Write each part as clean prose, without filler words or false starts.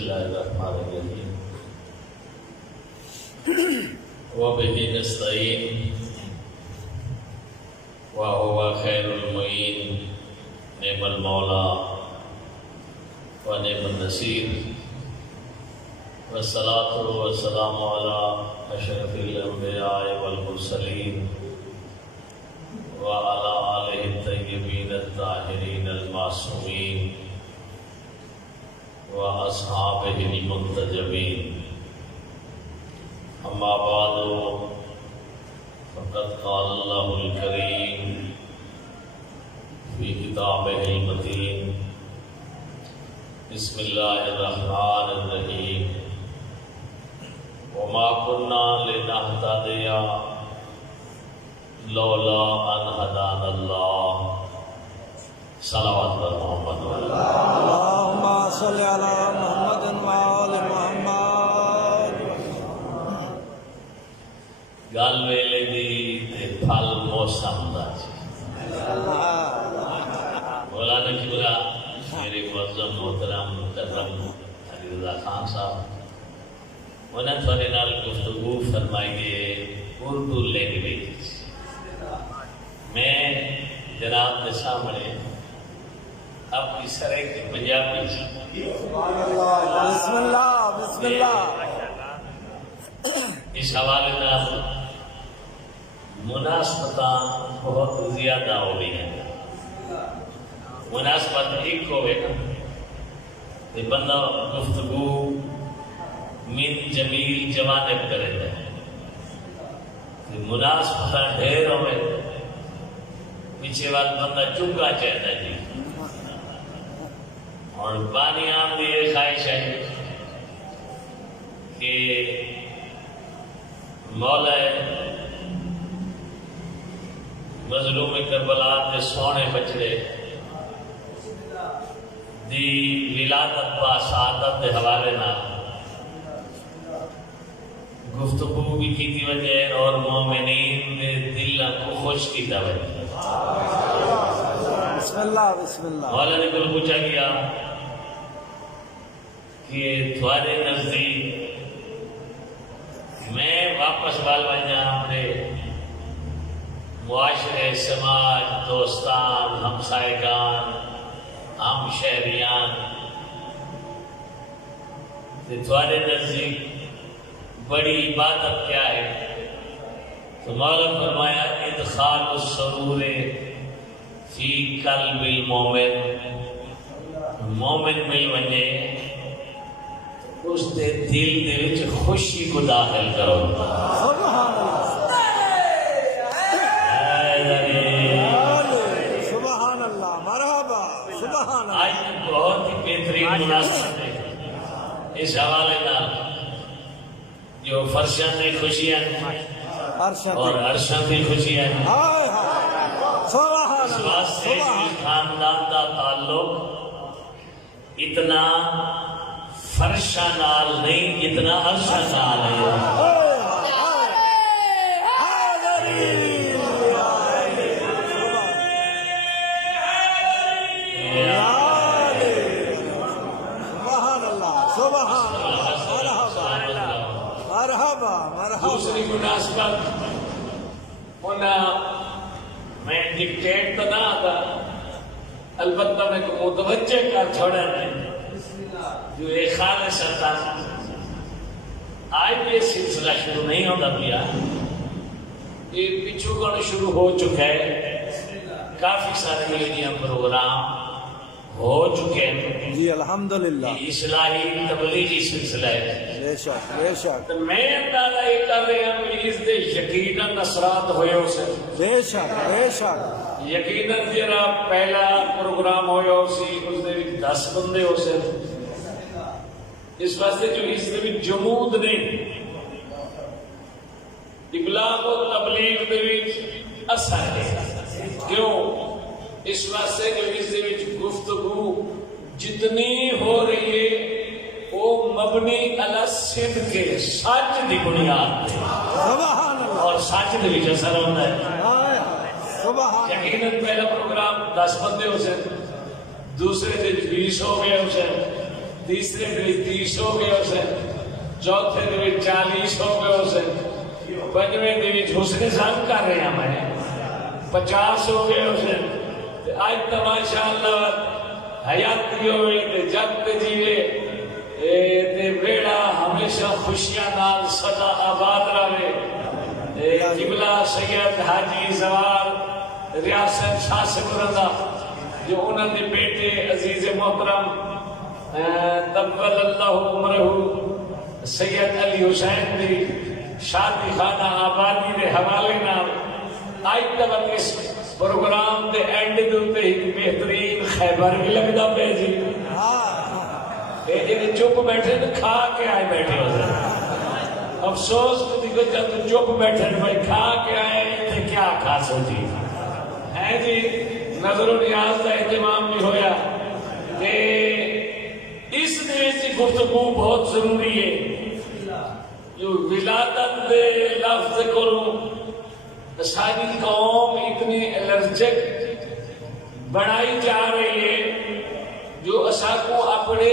اللہ الرحمن الرحیم وبه نستعین وهو خیر المعین نعم المولا ونعم النصیر والصلاة والسلام علی اشرف الانبیاء والمرسلین وعلى آلہ الطیبین الطاہرین المعصومین واصحابہ المنتجبین اما بعد فقد قال اللہ الکریم فی کتابہ المتین بسم اللہ الرحمن الرحیم وما كنا لنهتدي لولا ان هدانا الله صلوات محمد اللهم صل على محمد وآل محمد گل ویلے دی تے پھل موسم دا مولانا کبرا میرے معظم محترم مکرم علی رضا خان صاحب انہیں تھوڑے نال گفتگو فرمائی ہے اردو لینگویج میں جناب کے سامنے اپنی سرے کے پنجابی بسم اللہ بسم اللہ اس حوالے نال مناسبتاں بہت زیادہ ہو گئی ہیں مناسبت ایک ہوئے نا کہ بندہ گفتگو من جمیل جوانب کرے ہیں مناسبتاں ڈھیر ہوئے پیچھے وقت بندہ چکا چاہتا جی اور بانی عام دی یہ خواہش ہے کہ مولا مظلوم کربلا کے سونے بچڑے دی ولادت و سعادت کے حوالے نہ گفتگو بھی کی وجہ اور مومنین دے دل کو خوش کی وجہ بسم اللہ بسم اللہ مولا نے کل پوچھا گیا کہ تھوڑے نزدیک میں واپس بال بجا اپنے معاشرے سماج دوستان ہمسائگان ہم شہریان تھوڑے نزدیک بڑی عبادت کیا ہے تو مولا فرمایا ادخال السرور فی قلب المومن مومن مل ونے اس دے دل دے وچ خوشی کو داخل کرو سبحان اللہ مرحبا سبحان اللہ آج بہت ہی بہترین مناسبت ہے اس حوالے نال جو فرشاں دی خوشیاں اور عرشاں دی خوشیاں سبحان اس اللہ واسطے خاندان دا تعلق اتنا فرشاں نال نہیں جتنا عرشاں نال ہے دوسری مناسبت میں ڈکٹیٹ تو نہ آتا البتہ میں کو متوجہ کر چھوڑا نہیں جو ایک خالص ہوتا آج بھی یہ سلسلہ شروع نہیں ہوتا پیا یہ پچھو کرنا شروع ہو چکا ہے کافی سارے میڈیا پروگرام ہو چکے ہیں جی الحمدللہ اصلاحی تبلیغی سلسلہ ہے بے شک بے شک تو میں اندازہ یہ کر رہا ہوں اس دے یقیناً اثرات ہوئے اسے بے شک یقیناً جرا پہلا پروگرام ہویا اسی اس دے 10 بندے ہو سے اس واسطے جو اس دے بھی جمود نہیں ابلاغ و تبلیغ دے بھی اثر ہے کیوں اس واسطے جو اس دے بھی گفتگو جتنی ہو رہی ہے وہ مبنی علی صدق کے سچ دی بنیاد پہ سبحان اللہ اور سچ دے وچ اثر ہوتا ہے سبحان یقیناً پہلا پروگرام 10 بندے ہو سے دوسرے دن 20 ہو گئے ہو سے تیسرے بھی 30 ہو گئے اسے، چوتھے بھی 40 ہو گئے اسے، پنجویں بھی حسن زن کر رہے ہیں میں 50 ہو گئے اسے، آج تو ماشاءاللہ حیاتی ہوئی جب جیوے تے بیڑا ہمیشہ خوشیاں نال سدا آباد رہے۔ قبلہ سید حاجی زوال ریاست شاہ سپرندہ جو انہوں نے بیٹے عزیز محترم طول اللہ عمرہ سید علی حسین دی شادی خانہ آبادی دے حوالے نال آج تک اس پروگرام دے اینڈ دے ایک بہترین خیبر بھی لگتا پہ جی یہ چپ بیٹھے تو کھا کے آئے بیٹھے ہو، افسوس کہ جب چپ بیٹھے بھائی کھا کے آئے تو کیا کھا سکتی ہے جی۔ نظر و نیاز کا اہتمام بھی ہویا کہ اس دے گفتگو بہت ضروری ہے۔ جو ولادت دے لفظ کروں ساری قوم اتنی الرجک بنائی جا رہی ہے جو اسا کو اپنے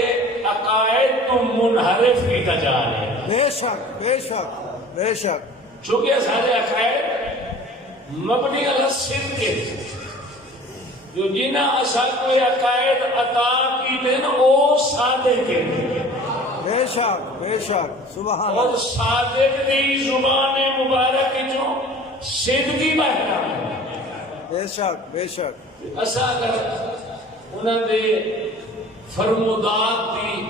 عقائد تو منحرف کیتا جا رہے ہیں۔ بے شک بے شک بے شک، چونکہ سارے عقائد مبنی علی الصدق کے جو جنہ اسا کو عقائد عطا کیتے ہیں وہ صادق کے بے شک بے شک، سبحان اور اللہ، صادق دی زبان مبارک جو صدقی باہر ہے۔ بے شک بے شک، اسا اگر انہوں نے فرمودات دی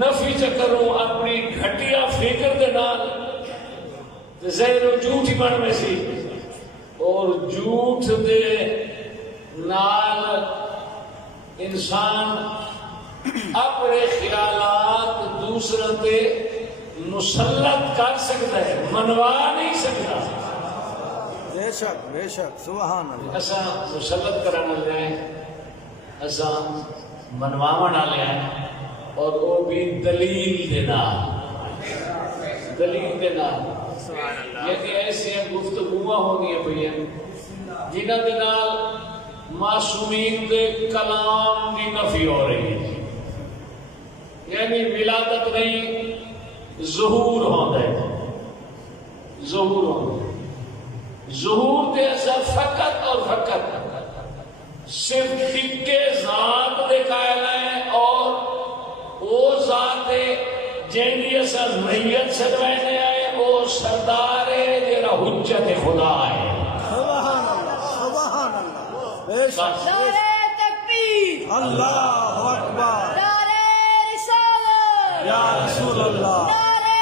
نفی چکروں اپنی گھٹیا فکر دے نال زہر و جھوٹ ہی بن میں سی، اور جھوٹ دے نال انسان اپنے خیالات دوسرے تے مسلط کر سکتا ہے، منوا نہیں سکتا۔ بے شک بے شک، سبحان اللہ، اسا مسلط کرانا لے اسا منواونا لے اور وہ بھی دلیل دینا، دلیل دینا، یعنی ایسی گفتگوਆਂ ہونی پئی جنہاں دے نال معصومین دے کلام دی نفی ہو رہی ہے، یعنی ولادت نہیں ظہور ہوندا ہے، ظہور ہوندا ہے۔ ظہور دے اثر فقط اور فقط صرف فکے ذات دے قائل ہیں، اور وہ ذات جیندی اثر ریت سدوینے آئے وہ سردار ہے جیرا حجت خدا ہے۔ سبحان اللہ سبحان اللہ، بے شک، نعرہ تکبیر، اللہ اکبر، نعرہ رسالت، یا رسول اللہ، نعرہ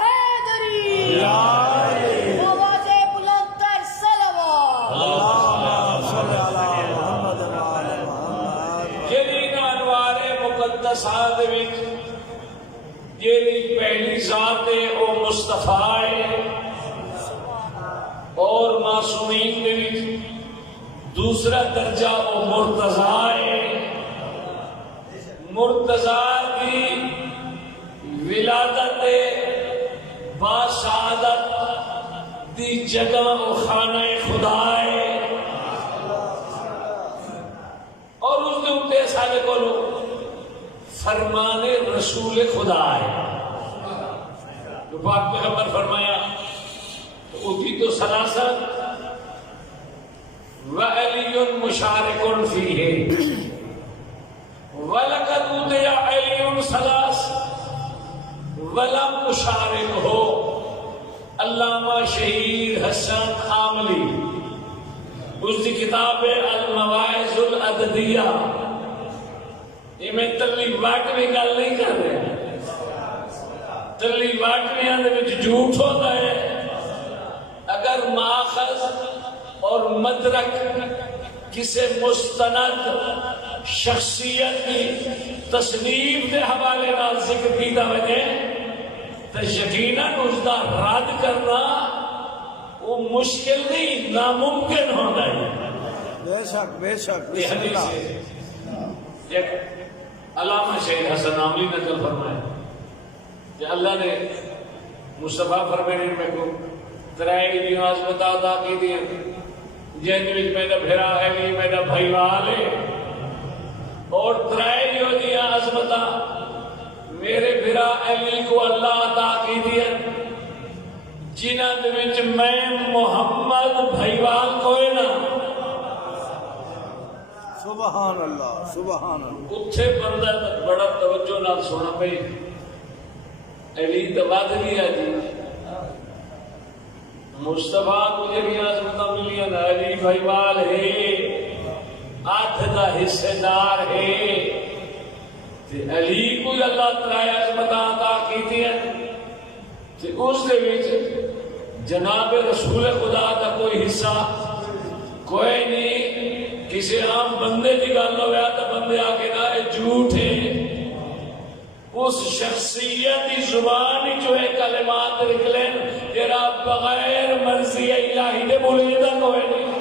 حیدری، یا علی، آواز بلند تر صلوات۔ اللہم صلی علی محمد و علی محمد۔ جنہیں انوار مقدسات وچ جیڑی پہلی ذات ہے وہ مصطفیٰ ہے، اور معصومین کے وچ دوسرا درجہ وہ مرتضیٰ ہے۔ مرتضیٰ کی ولادت باسعادت دی جگہ وہ خانہ خدا ہے، اور اس کے اوپر سارے کو فرمان رسول خدا ہے۔ جو پاک پیغمبر فرمایا اُتی تو سلاست وعلی مشارک فیہ وَلَقَدْ أُوتِیَ عَلِیٌّ ثَلَاث وَلَمْ مُشَارِكْ ہو۔ علامہ شہید حسن عاملی اس کی کتاب المواعظ العددیہ، یہ میں تلی واٹوی گل نہیں کر رہا، تلی واٹویاں دے وچ جھوٹ ہوتا ہے۔ اگر ماخذ اور مدرک کسی مستند شخصیت کی تصنیف کے حوالے نال ذکر کیتا وجے تو یقیناً اس کا رد کرنا وہ مشکل نہیں ناممکن ہوتا ہے۔ بے شک بے شک، یہ بسم حدیث اللہ، ہے ایک علامہ شہید حسن عاملی نے نقل فرمایا کہ اللہ نے مصطفیٰ فرمانے میں کو ترائی دی عظمت عطا کی دی، جن وچ میرا بھرا ہے میرا بھائیوال ہے، اور ترائے جو دیا عظمتہ میرے بھرا علی کو اللہ عطا کی دیا جنہ دے وچ میں محمد بھائیوال کوئی نہ سبحان اللہ سبحان اللہ اتھے بندہ بڑا توجہ نہ سونا پئی علی تو بات لیا جی مصطفیٰ کو یہ بھی عظمتہ ملیا نا علی بھائیوال ہے آٹھ دا حصے دار ہے تے علی کو اللہ تعالی عظمتہ عطا کیتی ہے تے اس دے وچ جناب رسول خدا دا کوئی حصہ کوئی نہیں کسی عام بندے کی گل ہوا تو بندے آ کے نہ جھوٹ ہے اس شخصیت کی زبان جو ہے کلمات نکلیں جرا بغیر مرضی الہی دے بولے دا کوئی نہیں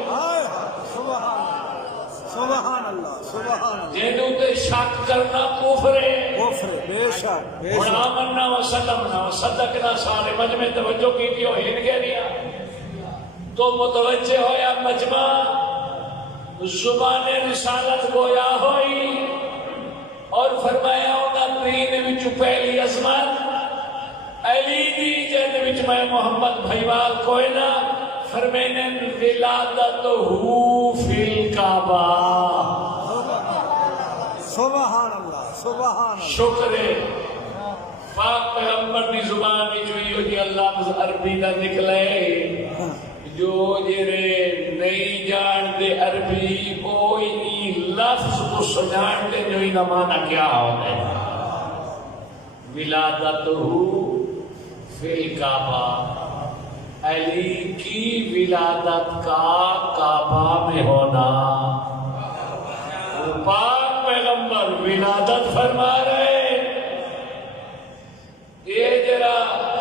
سبحان اللہ سبحان اللہ جنوں تے شک کرنا کفر ہے کفر بے شک بے شک آمنا وسلمنا وصدقنا سارے مجمع توجہ کی تھی ہو ہن کے دیا تو متوجہ ہویا مجمع زبان رسالت گویا ہوئی اور فرمایا انہاں دین وچ پہلی عظمت علی دی جن وچ میں محمد بھائیوال کوئی نہ فرمینے ولادتہ فی الکعبہ سبحان اللہ سبحان اللہ شکر ہے پاک پیغمبر دی زبان وچ ہوئی جی اللہ عربی دا نکلے جو جرے نہیں جان دے عربی کوئی لفظ کو سجان دے جو ہی نمانا کیا ہوتا ہے ولادتہ فی الکعبہ علی کی ولادت کا کعبہ میں ہونا پاک پیغمبر ولادت فرما رہے یہ جرا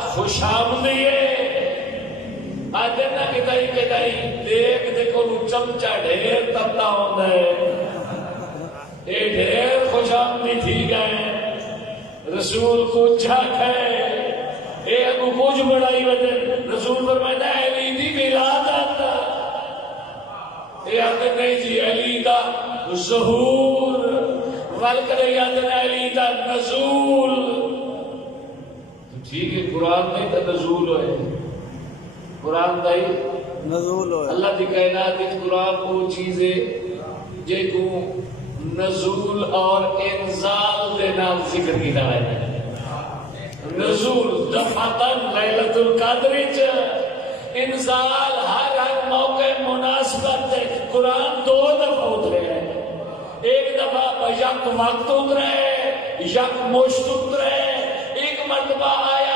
خوش آمدی ہے آجنا کدائی دیکھ دیکھو نو چمچا ڈھیر تبتا ہوتا ہے یہ ڈھیر خوش آمدی تھی گئے رسول کو جھاک ہے اے ابو کچھ بڑائی وجہ رسول فرماتا ہے علی دی ولادت اے آتے نہیں جی علی دا ظہور والکر یادنا علی دا نزول ٹھیک ہے قرآن نہیں تا نزول ہوئے قرآن دا ہی نزول ہوئے اللہ دی کائنات کی قرآن کو چیزیں جے کو نزول اور انزال دے نام ذکر کی دعائی ہے نزول دفعتاً لیلت القدر انزال ہر موقع مناسبت ہے قرآن دو دفعہ اترے ہیں ایک دفعہ یک وقت اترے یک مشت اترے ایک مرتبہ آیات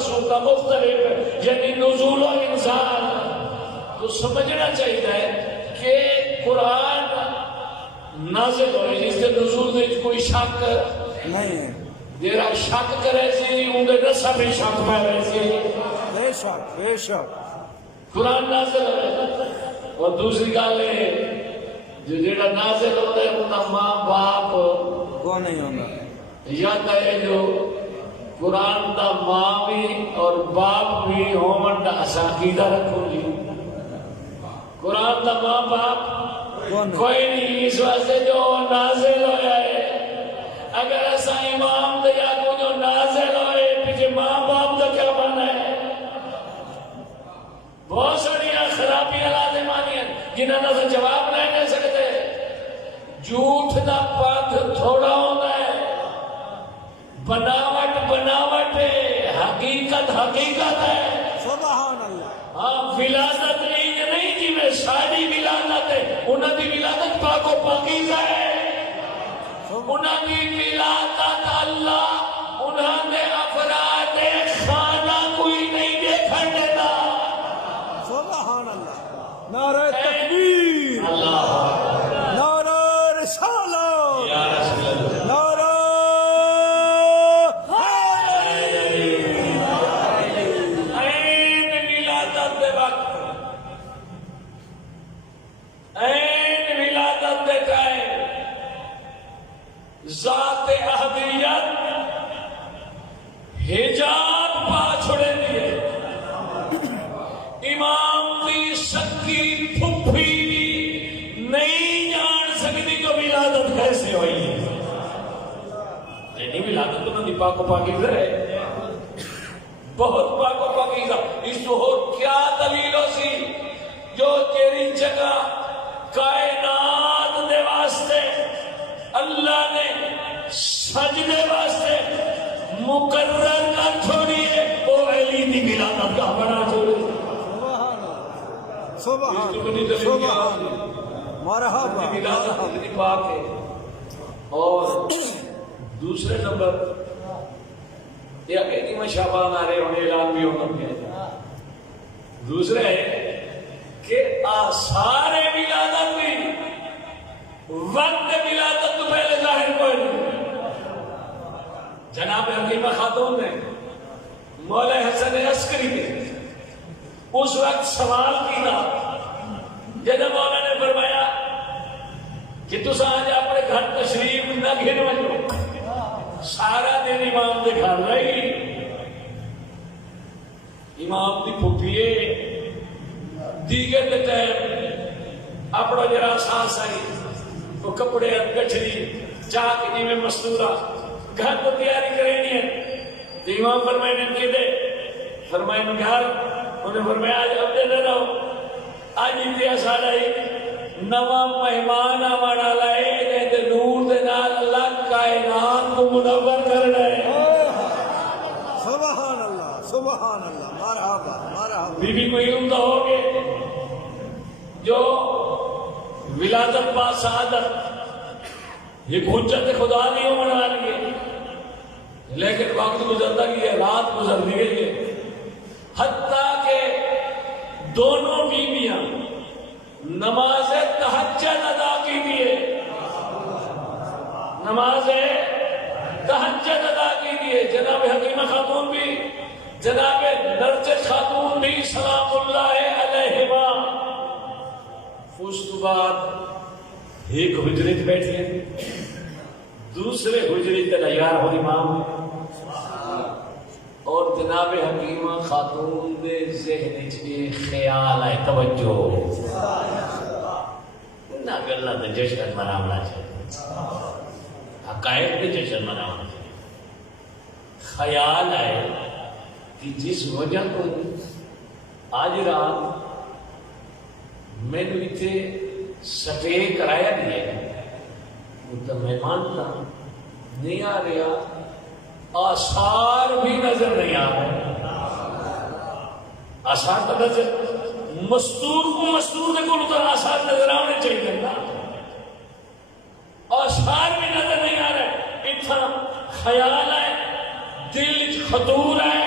صورتہ مختلف یعنی نزول و انزال تو سمجھنا چاہیے کہ قرآن نازل ہوئے جس کے نزول دے کوئی شک نہیں جیرا شک کرے سی اندے نسا بھی شک پہ رہے سی بے شک بے شک قرآن نازل ہوئے اور دوسری گل ہے جو جیڑا نازل ہوئے انہا ماں باپ کو نہیں ہوگا یا کہے جو قرآن دا ماں بھی اور باپ بھی ہومن دا عقیدہ رکھو جی قرآن دا ماں باپ کوئی نہیں اس واسطے جو نازل ہویا ہے اگر ایسا امام دیا کو جو نازل ہوئے پیچھے ماں باپ دا کیا بنا ہے بہت ساری خرابیاں لازمانی ہیں جنہاں سے جواب نہیں دے سکتے جھوٹ دا پاتھ تھوڑا ہوتا ہے بناوٹ ہے حقیقت ہے سبحان اللہ ہاں ولادت نہیں جی میں ساری ولادت ہے انہوں دی ولادت پاک و پاکیزہ ہے انہوں دی ولادت اللہ انہوں نے افراد خانہ کوئی نہیں دیکھا دیتا سبحان اللہ نعرہ تکبیر نعرہ رسالت یا رسول اللہ نعرہ این ولادت دے وقت این ولادت دے ٹائم ذات احدیت حجاب پا چھوڑے دیئے امام دی سکی پھپھی بھی نہیں جان سکتی جو ولادت ہے ولادت انہوں نے پاک و پاکیزہ ہے، بہت پاک و پاکیزہ۔ اس تو ہو کیا دلیل ہو سی جو تیری جگہ کائنات دے واسطے اللہ نے سجدے واسطے مقرر کر چھوڑی ہے، وہ علی دی ولادت کا بنا چھوڑی۔ سبحان مرحبا ولادت اتنی پاک ہے۔ اور دوسرے نمبر یہ کہ مشابان آ رہے ہونے اعلان بھی ہونا ہے۔ دوسرے ہے کہ آثار ولادت بھی وقت ولادت تو پہلے ظاہر کوئی نہیں۔ جناب حکیمہ خاتون نے مولا حسن عسکری کے اس وقت سوال کیا جب مولا نے فرمایا کہ تسا آج اپنے گھر تشریف نہ گھنو جو سارا دن امام دے گھر رہی، امام دی پھپھیے دیگر دے ٹائم اپنا جرا سانس آئی وہ کپڑے گٹھری چاک جی میں مستورہ گھر کو تیاری کرنی ہے تو امام فرمائے نے کہ دے فرمائے نے گھر انہیں فرمایا آج اب دے دے رہو آج انتیا سارا ہی نواں مہمان آمانا لائے دے نور دے نال اللہ کائنات کو منور کر رہے سبحان اللہ مرحبا مرحبا۔ بی بی کو علم تو ہوگے جو ولادت با سعادت یہ حجت خدا نہیں ہو بنا لیے، لیکن وقت گزرتا گیا، رات گزر دی گئی ہے، حتیٰ کہ دونوں بیویاں نماز تہجد ادا کی دیے، نماز تہجد ادا کی دیے۔ جناب حکیمہ خاتون بھی جناب نرجس خاتون بھی سلام اللہ علیہما اس تو بعد ایک حجرے تے بیٹھے ہیں، دوسرے حجرے تے تیار ہو امام اور جناب حکیمہ خاتون دے ذہن وچ خیال ہے توجہ نہ گلا تے جشن مناونا چاہیے، حقائق تے جشن مناونا چاہیے۔ خیال ہے کہ جس وجہ کو آج رات میں نے اتنے سٹے کرایا نہیں ہے وہ تو میں مانتا نہیں آ رہا، آثار بھی نظر نہیں آ رہے، آثار تو نظر مستور کو مستور دے کو تو آثار نظر آنے چاہیے نا، آثار بھی نظر نہیں آ رہے۔ اتنا خیال ہے، دل خطور ہے،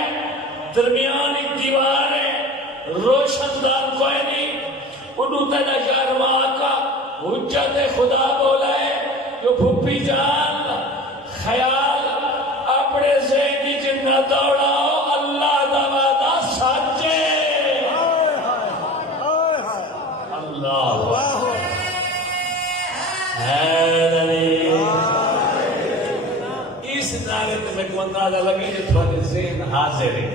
درمیانی دیوار ہے، روشن دار کوئی نہیں، انہوں تینا شاروا کا حجت خدا بولا ہے جو پھپی جان خیال اپنے ذہنی جنہ دوڑاؤ اللہ دا وعدہ سچے اللہ اس نعرے تے میں کو اندازہ لگی جو تھوڑے ذہن حاضر ہے۔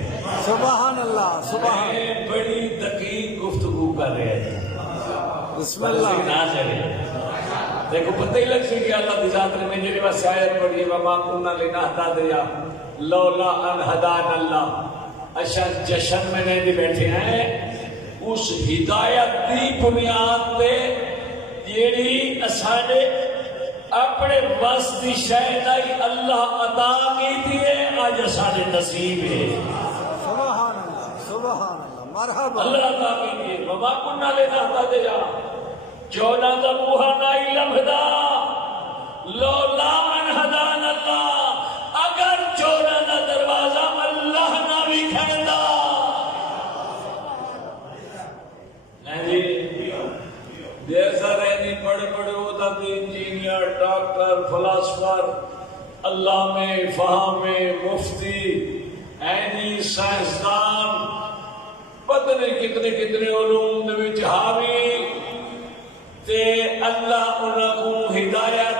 سبحان اللہ سبحان بڑی دقیق گفتگو کر رہے ہیں، بسم اللہ۔ دیکھو پتہ ہی لگ سی کہ اللہ کی ذات نے میں جی بس آیت پڑھی وما کنا لنہتدیا لولا ان ہدانا اللہ۔ اچھا جشن میں نہیں بیٹھے ہیں اس ہدایت دی بنیاد پہ جیڑی اسانے اپنے بس دی شہدائی اللہ عطا کی دیئے آج اسانے نصیب ہے۔ سبحان اللہ مرحبا۔ اللہ عطا کی دیئے وما کنا لنہتدیا چونا دبوہا نائی لمحدا لولا ان ہدان اللہ، اگر چونا دا دروازہ اللہ نہ بھی کھیندا جیسا رہنی بڑے بڑے ہوتا تھے انجینئر ڈاکٹر فلاسفر علامہ فہامے مفتی اینی سائنسدان پتہ نہیں کتنے کتنے علوم دے وچ حاوی تے اللہ انہاں کو ہدایت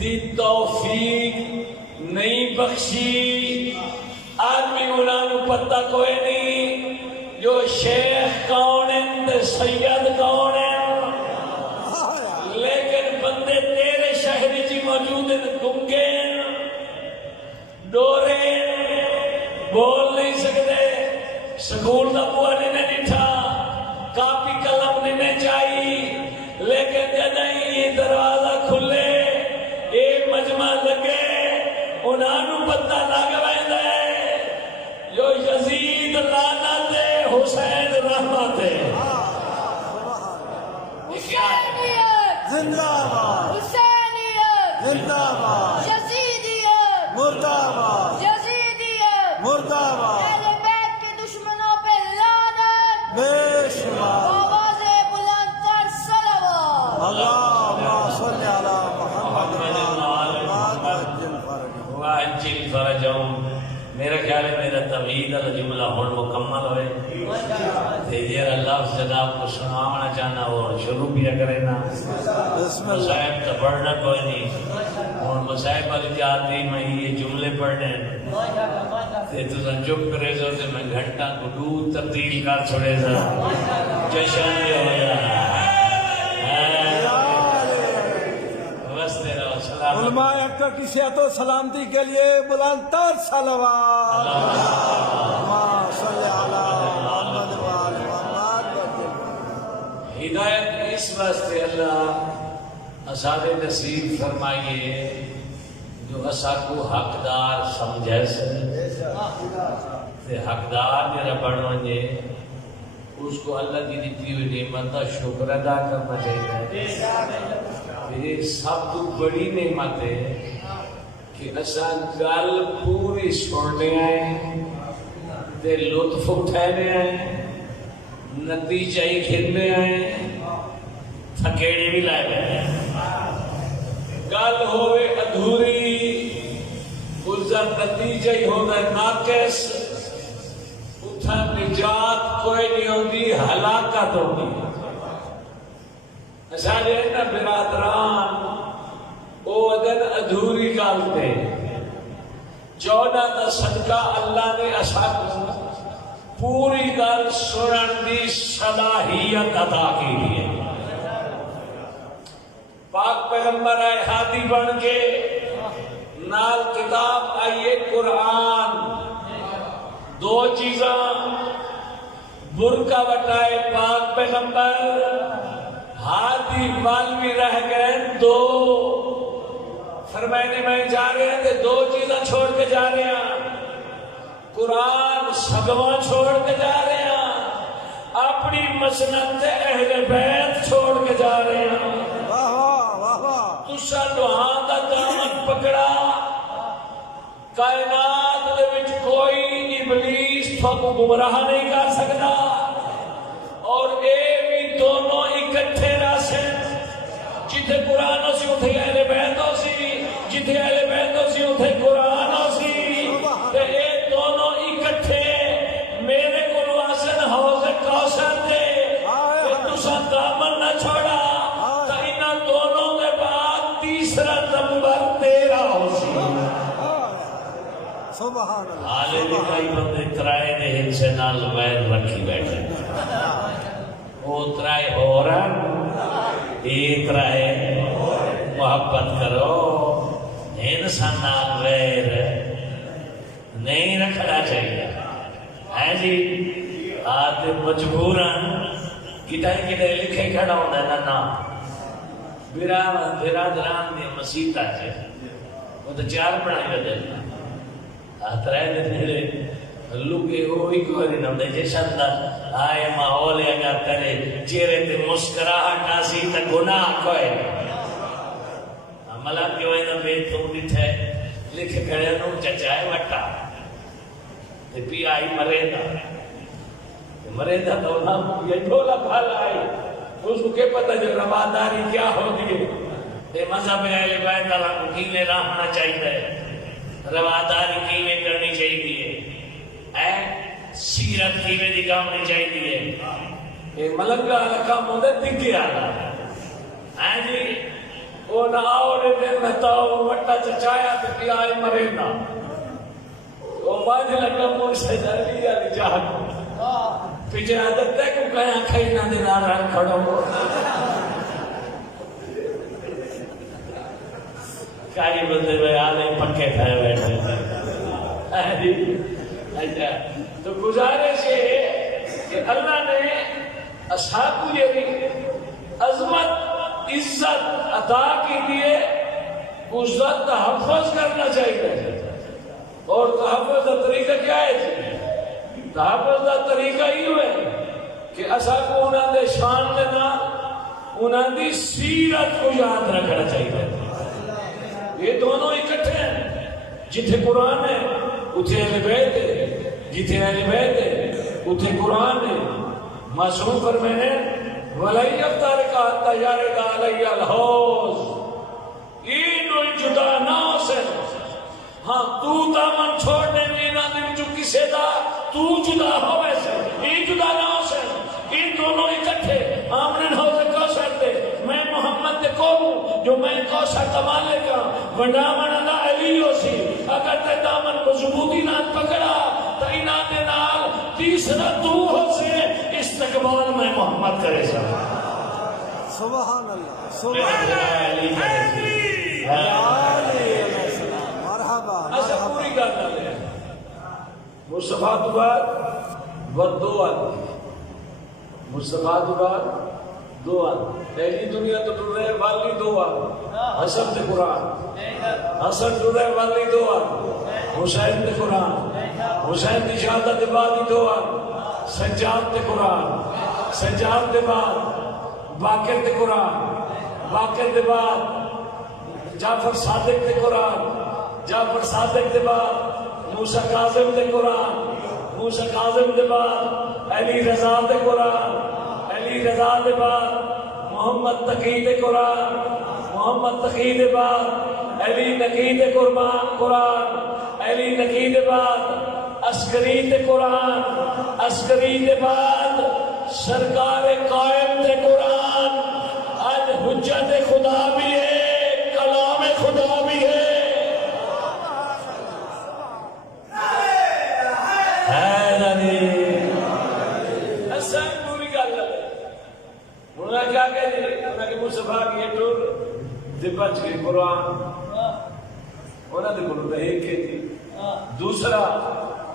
دی توفیق نہیں بخشی، آدمی انہاں کو پتہ کوئی نہیں جو شیخ کون ہیں تے سید کون ہیں، لیکن بندے تیرے شہر جی موجود ہیں گنگے ہیں، بول نہیں سکتے سکول کا بوا نہیں ڈٹھا کاپی قلم نہیں چاہیے لیکن جب یہ دروازہ کھلے یہ مجمع لگے انہوں پتہ لگ پہ جو یزید لعنت حسین رحمت حسینیت زندہ باد حسینیت زندہ باد یزیدیت مردہ باد یزیدیت مردہ باد اہل بیت کے دشمنوں پہ لعنت بے شمار آواز بلند تر صلوات اللہم صلی علی محمد وعجل فرجہ واجل فرجہم میرا خیال ہے میرا توحید والا جملہ ہن مکمل ہوئے تے یہ لفظ جناب کو سنانا چاہنا اور شروع بھی کرے نا بسم اللہ مصائب تو پڑھنا کوئی نہیں اور مصائب والی جاتی میں یہ جملے پڑھنے تے تو چپ کرے سو تے میں گھنٹہ کو دودھ تبدیل کر چھوڑے سا جشن یہ ہویا علماء اکثر کی صحت و سلامتی کے لیے بلند تر صلوات اللہم صلی علی محمد وعلی محمد ہدایت اس واسطے اللہ اصحاب نصیب فرمائیے جو اسا کو حقدار سمجھے سے حقدار میرا بڑھ ونجے اس کو اللہ کی دیتی ہوئی نعمت کا شکر ادا کرنا چاہیے یہ سب تو بڑی نعمت ہے کہ اسا گل پوری سننے آئے تے لطف اٹھانے آئے نتیجہ ہی کھلنے آئے تھکیڑے بھی لائے گئے گل ہوئے ادھوری گزر نتیجہ ہی ہونا ناقص اتھا نجات کوئی نہیں ہوتی ہلاکت ہوتی سارے نا برادران او ادن ادھوری گالتے 14 دا صدقہ اللہ نے اسا کو پوری گل سنن دی صلاحیت عطا کی ہے پاک پیغمبر آئے ہادی بن کے نال کتاب آئیے قرآن دو چیزاں برکہ بٹائے پاک پیغمبر ہاتھی بال بھی رہ گئے دو فرمائنے میں جا رہے ہیں کہ دو چیزیں چھوڑ کے جا رہے ہیں قرآن سگواں چھوڑ کے جا رہے ہیں اپنی مسنت اہل بیت چھوڑ کے جا رہے ہیں تسا لوہاں دا دامن پکڑا کائنات دے وچ کوئی ابلیس تھوڑا گمراہ نہیں کر سکتا اور اے بھی دونوں اکٹھے راسن جتھے قرآن ہو سی اتھے اہل بیت ہو سی جتھے اہل بیت ہو سی اتھے قرآن ہو سی تے اے دونوں اکٹھے میرے کو واسن حوض کوثر دے تے تسا دامن نہ چھوڑا تے انہاں دونوں کے بعد تیسرا نمبر تیرا ہو سی سبحان اللہ حالے بھی کئی بندے ترائے دے حصے نال ویر رکھی بیٹھے وہ ترائے ہو رہا ایک ترائے محبت کرو انسان نال ویر نہیں رکھنا چاہیے ہے جی آتے مجبوراً کتائی کتائی لکھے کھڑا ہوتا ہے نا برادران دی مسیطہ چھے وہ تو چار بنائی وجہ آترائے دے دھیرے لوگے ہوئی کوئی نہیں نمدے جیسا دا آئے ماحول اگر کرے چیرے تے مسکراہٹ آسی تا گناہ کوئی عملہ کیوں اینا بیت تو بیٹھے لکھے کھڑے انہوں چچائے وٹا تے پی آئی مریدہ تو نام یہ ڈھولا پھال آئی اس کو کہ پتہ جو رواداری کیا ہوگی تے مذہب اہل بیت اللہ کو کیلے رہنا چاہیے رواداری کیلے کرنی چاہیے سیرت کیویں دی کامنی چاہیے یہ ملنگا کام ہوتا ہے دکھے آنا ہے جی وہ نہ آوڑے دن میں تاؤ وٹا چچایا تو پی آئی مرینا وہ باجھ لگا مجھ سے جلدی آلی جاہد پیچھے عادت ہے کہ کہیں کھائی نہ دن آ رہا کھڑو ہو کاری بندے میں آلے پکے کھائے بیٹھے ہے جی اچھا تو گزارش یہ ہے کہ اللہ نے اصحاب کو یہ عظمت عزت عطا کی لیے اس کا تحفظ کرنا چاہیے. اور تحفظ کا طریقہ کیا ہے؟ تحفظ کا طریقہ یہ ہے کہ اصا کو انہوں نے شان لینا انہوں کی سیرت کو یاد رکھنا چاہیے. یہ دونوں اکٹھے ہیں. جتھے قرآن ہے اتھے اہل بیت ہے, جتھے اہل بیت ہے اتھے قرآن ہے. معصوم فرمانے وَلَن يَفْتَرِقَ حَتَّى يَرِدَ عَلَيَّ الْحَوْض اینو جدا نہ ہو سے. ہاں تو دامن چھوڑنے لینا دن جو کسے دا تو جدا ہو ویسے یہ جدا نہ ہو سے. یہ دونوں اکٹھے آمنن ہو سے کوثر دے. میں محمد دے کو ہوں جو میں کوثر تمالے کا ونامن اللہ علی ہو سی. اگر تے دامن مضبوطی نہ پکڑا تو انہاں دے نال تیسرا تو ہو سے استقبال میں محمد کرے سا. سبحان اللہ سبحان اللہ. ایسا پوری کرنا لے مصطفیٰ تو بعد و دعا. مصطفیٰ تو بعد دعا. پہلی دنیا تو ڈرے والی دعا حسن تے قرآن. حسن ڈرے والی دعا حسین تے قرآن. حسین کی شہادت بعد دعا سجاد تے قرآن. سجاد دے بعد باقر تے قرآن. باقر دے بعد جعفر صادق تے قرآن. جعفر صادق دے بعد موسیٰ کاظم دے قرآن. موسیٰ کاظم دے بعد علی رضا دے قرآن. علی رضا دے بعد محمد تقی دے قرآن. محمد تقی دے بعد علی نقی دے قرآن. علی نقی دے بعد عسکری دے قرآن. عسکری دے بعد سرکار قائم دے قرآن. آج حجت خدا بھی ہے کلام خدا بھی ہے. انہوں نے کیا کہہ دیا؟ انہوں نے کہ مصطفیٰ کی یہ ٹور دے بچ گئی قرآن. انہوں نے کہا ایک کے تھی. دوسرا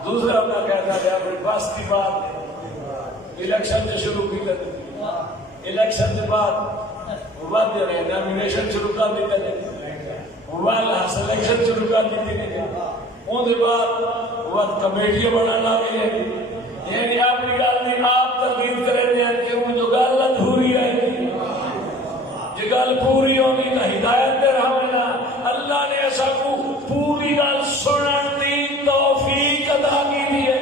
انہوں نے کہتا ہے اپنی بس کی بات الیکشن سے شروع کی کرتے تھی. الیکشن کے بعد وہ بات دے رہے ہیں نامینیشن شروع کر دی کرتے موبائل سلیکشن شروع کر دی تھی. ان کے بعد وہ کمیٹیاں بنانا بھی ہے. یعنی اپنی گل نہیں آپ تردید کریں ہیں کہ وہ جو گل ادھوری ہے یہ گل پوری ہونی تو ہدایت دے رہا ہونا. اللہ نے ایسا کو پوری گل سنن دی توفیق عطا کی دی ہے.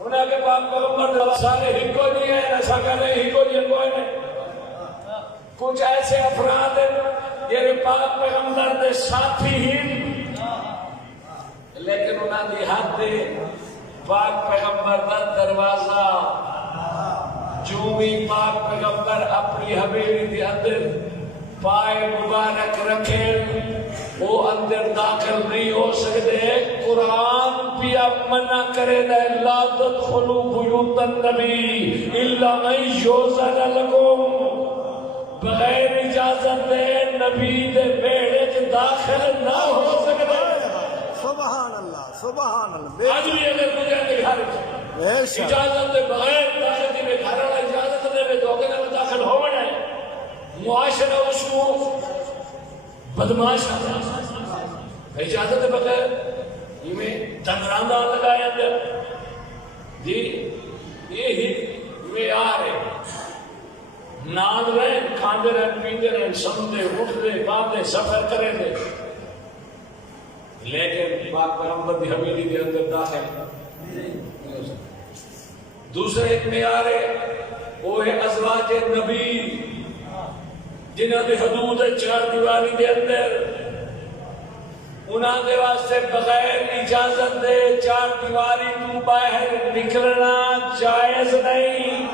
انہاں کے پاک پیغمبر سارے ہی کو نہیں ہے ایسا کر رہے ہی کو نہیں کوئی نہیں. کچھ ایسے افراد ہیں یہ پاک پیغمبر دے ساتھی ہی لیکن انہاں دی حد دے پاک پیغمبر دا دروازہ جو بھی پاک پیغمبر اپنی حویلی دے اندر پائے مبارک رکھیں وہ اندر داخل نہیں ہو سکتے. قرآن پیا منع کرے دے لا تدخلوا بیوت النبی الا ان یؤذن لکم. بغیر اجازت دے نبی دے بیڑے چ داخل نہ ہو سکتے. سبحان اللہ سبحان اللہ. آج بھی اگر مجھے گھر اجازت دے بغیر داخل دی میں گھر والا اجازت دے میں دھوکے میں داخل ہو بڑے معاشرہ اس کو بدماش اجازت دے بغیر یہ میں دندراندہ لگایا اندر جی یہ ہی معیار ہے. ناد رہے کھاندے رہے پیندے رہے سمجھے اٹھتے باندھے سفر کریں دے لیکن پاک پیغمبر دی حویلی دے اندر داخل. دوسرے ایک معیار ہے وہ ہے ازواج نبی جنہاں دی حدود چار دیواری دے اندر انہاں دے واسطے بغیر اجازت دے چار دیواری تو باہر نکلنا جائز نہیں.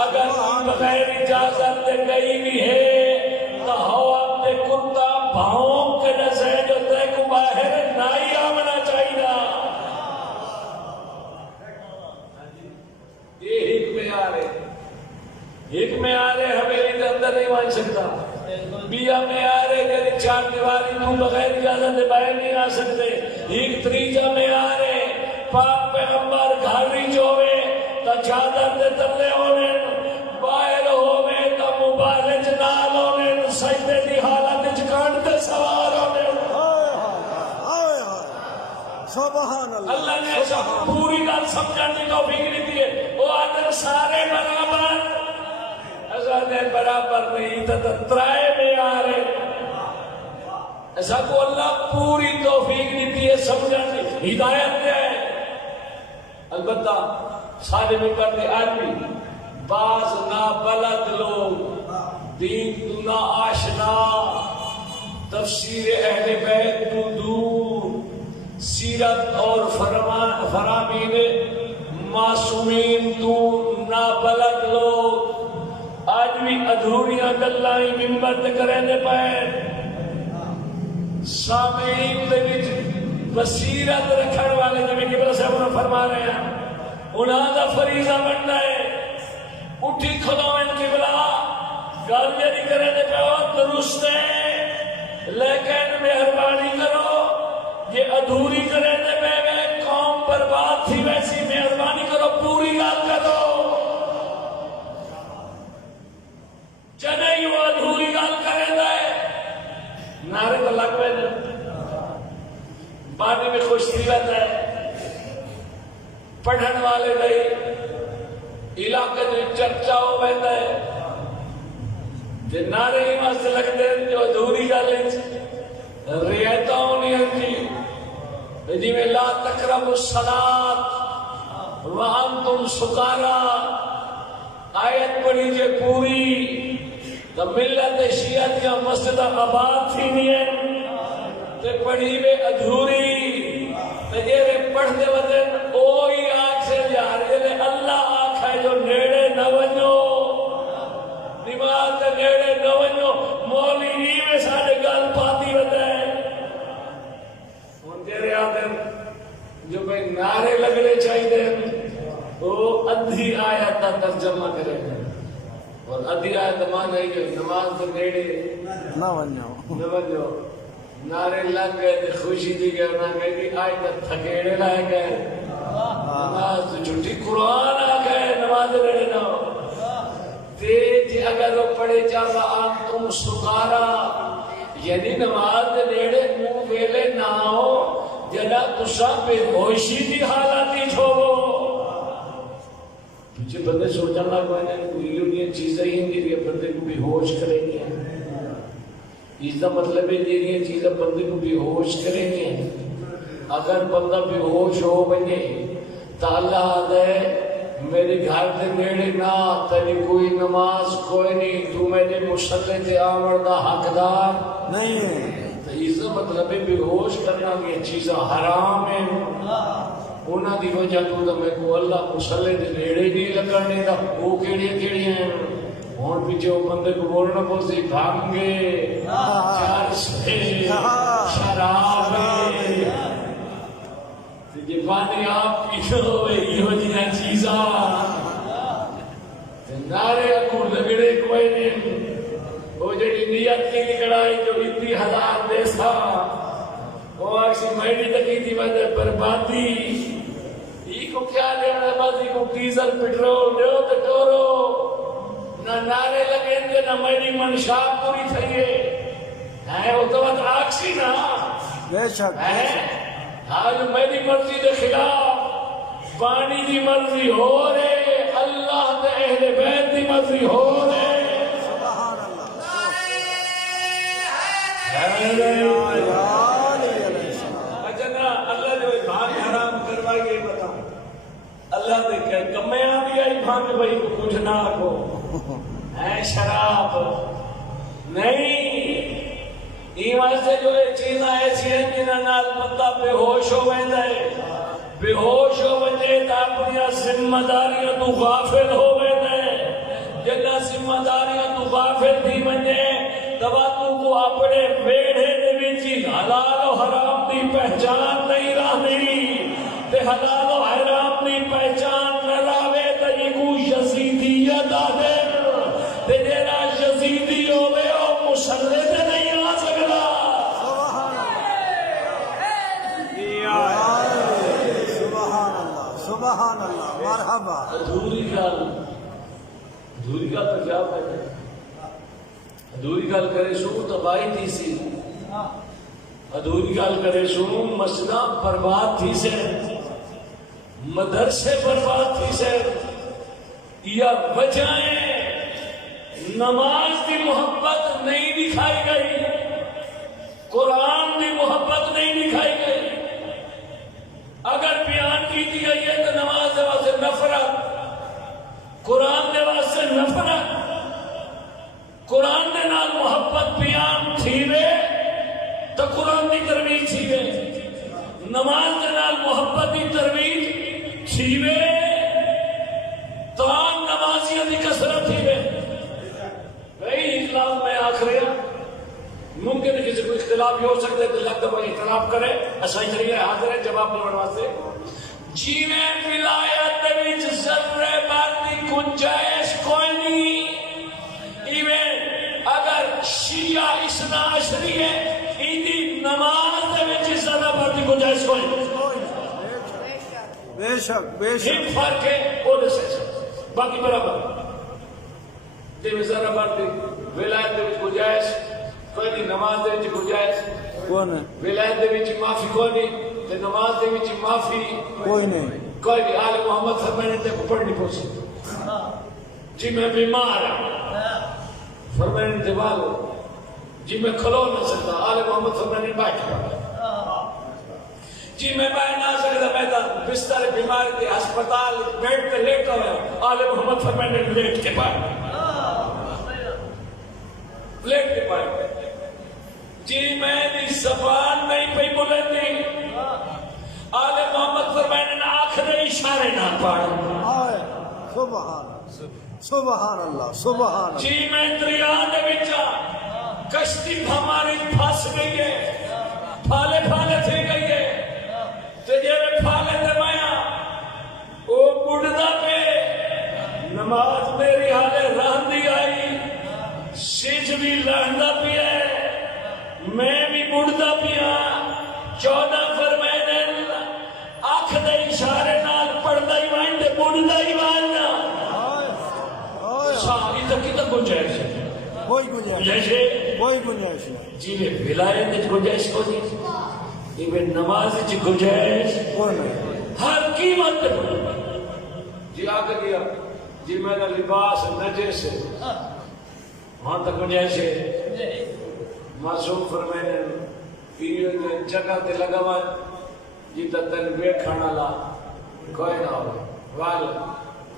اگر بغیر اجازت دے گئی بھی ہے تو ہوا دے کتا بھاؤں کے نسے جو تے کو باہر نہ ہی آمنا چاہیے. یہ ایک معیار ہے. ایک معیار ہے حویلی کے اندر نہیں مان سکتا. بیا معیار ہے کہ چار دیواری تو بغیر اجازت باہر نہیں آ سکتے. ایک طریقہ میں آ رہے پاک پیغمبر گھر ہی جوے تا چادر دے تلے ہونے باہر ہوئے تا مبارج نال ہونے سجدے دی حالت چکان تے سوار ہونے. سبحان اللہ. اللہ نے ایسا پوری گل سمجھنے کی توفیق نہیں دی ہے. وہ آدھر سارے برابر ایسا دیر برابر نہیں تھا ترائے میں آ رہے ایسا کو اللہ پوری توفیق نہیں دی ہے سمجھنے ہدایت دے ہے. البتہ سارے میں کرتے آدمی بعض نابلد لوگ دین تو نا آشنا تفسیر اہل بیت تو دور سیرت اور فرامین معصومین تو نابلد لوگ آج بھی ادھوریاں گلائی ممبر تے کرنے پائے. سامعین دے وچ بصیرت رکھن والے جب قبلہ صاحب نے فرما رہے ہیں انہاں دا فریضہ بننا ہے اٹھی کھلویں قبلہ گل جڑی کرنے پہ درست ہے لیکن مہربانی کرو یہ ادھوری کرنے پہ قوم برباد تھی ویسی مہربانی کرو پوری گل کرو. جنہیں وہ ادھوری گل کرے نعرے تو لگ پہ پانی میں خوش رہتا ہے پڑھن والے نہیں علاقے میں چرچا ہو رہتا ہے جو نعرے ہی واسطے لگتے ہیں جو ادھوری گل رعایت ہونی ہے جی میں لا تقربوا الصلاۃ وانتم سکارا آیت پڑھی جو پوری تو ملت شیعہ یا مسجد آباد تھی نہیں ہے تے پڑھی وے ادھوری تے جے پڑھتے وطن اوہی آنکھ سے جا رہے اللہ آنکھ ہے جو نیڑے نہ ونجو نماز تے نیڑے نہ ونجو مولی ہی میں سارے گل پاتی وطن ان تیرے آدم جو بھئی نعرے لگنے چاہیے وہ ادھی آیت کا ترجمہ کرے اور ادھی آیت مانا ہی نماز تے نیڑے نہ ونجو نعرے لگ گئے تے خوشی دی گئے انہاں کہے کہ آج تک تھکیڑے لائے گئے نماز تو چھٹی قرآن آ گئے نماز لڑے نہ ہو تے جی اگر وہ پڑھے چاہتا آن تم سکارا یعنی نماز لڑے منہ ویلے نہ ہو جنا تسا بے ہوشی دی حالتی چھوڑو. پیچھے بندے سوچن لگ پائے کوئی چیزیں ہی نہیں بندے کو بے ہوش کریں گے. اس کا مطلب ہے یہ چیزیں بندے کو بے ہوش کریں گے. اگر بندہ بے ہوش ہو بنے تو اللہ دے میرے گھر دے نیڑے نہ تیری کوئی نماز کوئی نہیں تو میرے مصلی تے آمر دا حقدار نہیں ہے. تو اس کا مطلب ہے بے ہوش کرنا یہ چیزیں حرام ہیں. انہاں دی وجہ تو میں کو اللہ مصلی دے نیڑے نہیں لگنے دا وہ کیڑی ہیں اور پیچھے وہ بندے کو بولنا پوسی بھانگے چرسے شراب یہ پانی آپ پیچھو یہ ہو جینا چیزاں نعرے اکو لگڑے کوئی نہیں. وہ جڑی نیت کی نکڑائی جو اتنی ہزار دیسا وہ آکسی مہینے تکی تھی وجہ بربادی یہ کو کیا لینا بازی کو ڈیزل پیٹرول دیو تے ٹورو نہ نعرے لگیں گے نہ میری منشا پوری تھئیے ہے وہ تو بات آکسی نا بے شک آج میری مرضی دے خلاف پانی دی مرضی ہو رہے اللہ دے اہل بیت دی مرضی ہو رہے. سبحان اچھا اللہ جو بھانگ حرام کروائی گئی بتا اللہ دے کہ کمیں آ بھی آئی بھانگ بھائی کو کچھ نہ کو ہے شراب نہیں. یہ واسطے جو یہ چیزاں ایسی ہیں جنہاں نال بندہ بے ہوش ہو ویندا ہے بے ہوش ہو وجے تا اپنی ذمہ داریاں تو غافل ہو ویندا ہے. جنہاں ذمہ داریاں تو غافل تھی وجے توا تو کو اپنے بیڑے دے وچ حلال و حرام دی پہچان نہیں رہندی تے حلال و حرام دی پہچان نہ لاوے تے یہ کو یزیدیت آدے تے جڑا یزیدی ہوے او مسلط نہیں آ سکدا. مرحبا ادھوری گل تو کیا پہلے ادھوری گل کرے سو تباہی تھی سی ادھوری گل کرے سو مسجداں برباد تھی سے مدرسے برباد تھی سے یا وجہیں نماز کی محبت نہیں دکھائی گئی قرآن کی محبت نہیں دکھائی گئی اگر بیان کی دی گئی ہے تو نماز کے واسطے نفرت قرآن کے واسطے نفرت قرآن کے نال محبت بیان تھی وے تو قرآن کی ترویج تھی وے نماز کے نال محبت کی ترویج تھی وے تو نمازیوں کی کثرت تھی وے بھائی اسلام میں آخری ممکن ہے کسی کو اختلاف بھی ہو سکتے تو لگتا ہے اختلاف کرے اسائی طریقے حاضر ہے جواب دینے واسطے جی میں ولایت وچ ذرے بھر دی گنجائش کوئی نہیں ایویں اگر شیعہ اثنا عشری ہے ایدی نماز دے وچ ذرے بھر دی گنجائش کوئی نہیں بے شک بے ایک شک فرق ہے وہ سے باقی برابر دے ذرے بھر دی ولایت دے وچ گنجائش کوئی نہیں نماز دے وچ گنجائش کون ہے ولایت دے وچ معافی کوئی نہیں تے نماز دے وچ معافی کوئی نہیں کوئی نہیں آل محمد فرمانے تے پڑھ نہیں پہنچ سکتا جی میں بیمار ہوں فرمانے تے والو جی میں کھلو نہ سکتا آل محمد فرمانے بیٹھ پڑا جی میں بیٹھ نہ سکتا میں تو بستر بیمار کے ہسپتال بیڈ تے لیٹا ہوا آل محمد فرمانے لیٹ کے بیٹھ لیٹ کے بیٹھ جی میں دی زبان نہیں پہ بولندی آل محمد فرمانے نے آخر اشارے نہ پڑھ آئے سبحان اللہ سبحان اللہ جی میں دریا دے وچا کشتی ہماری پھنس گئی ہے پھالے پھالے تھی گئی ہے تے جیرے پھالے تے مایا او بڑھدا پہ نماز میری حالے راندی آئی سج بھی لہندا پیا میں بھی بڑھدا پیا 14 فرمانے آنکھ دے اشارے نال پڑھدا ہی وائن تے بڑھدا ہی وائن ساری تک کی تک گنجائش ہے کوئی گنجائش کوئی گنجائش نہیں جی میں ولایت وچ گنجائش کو نہیں یہ نماز وچ گنجائش کوئی نہیں ہر قیمت پہ جی آگے دیا جی میرا لباس نجس ہے وہاں تک گنجائش ہے معصوم فرمانے یہ جگہ تے لگا ہوا جی تن ویکھن والا کوئی نہ ہو وال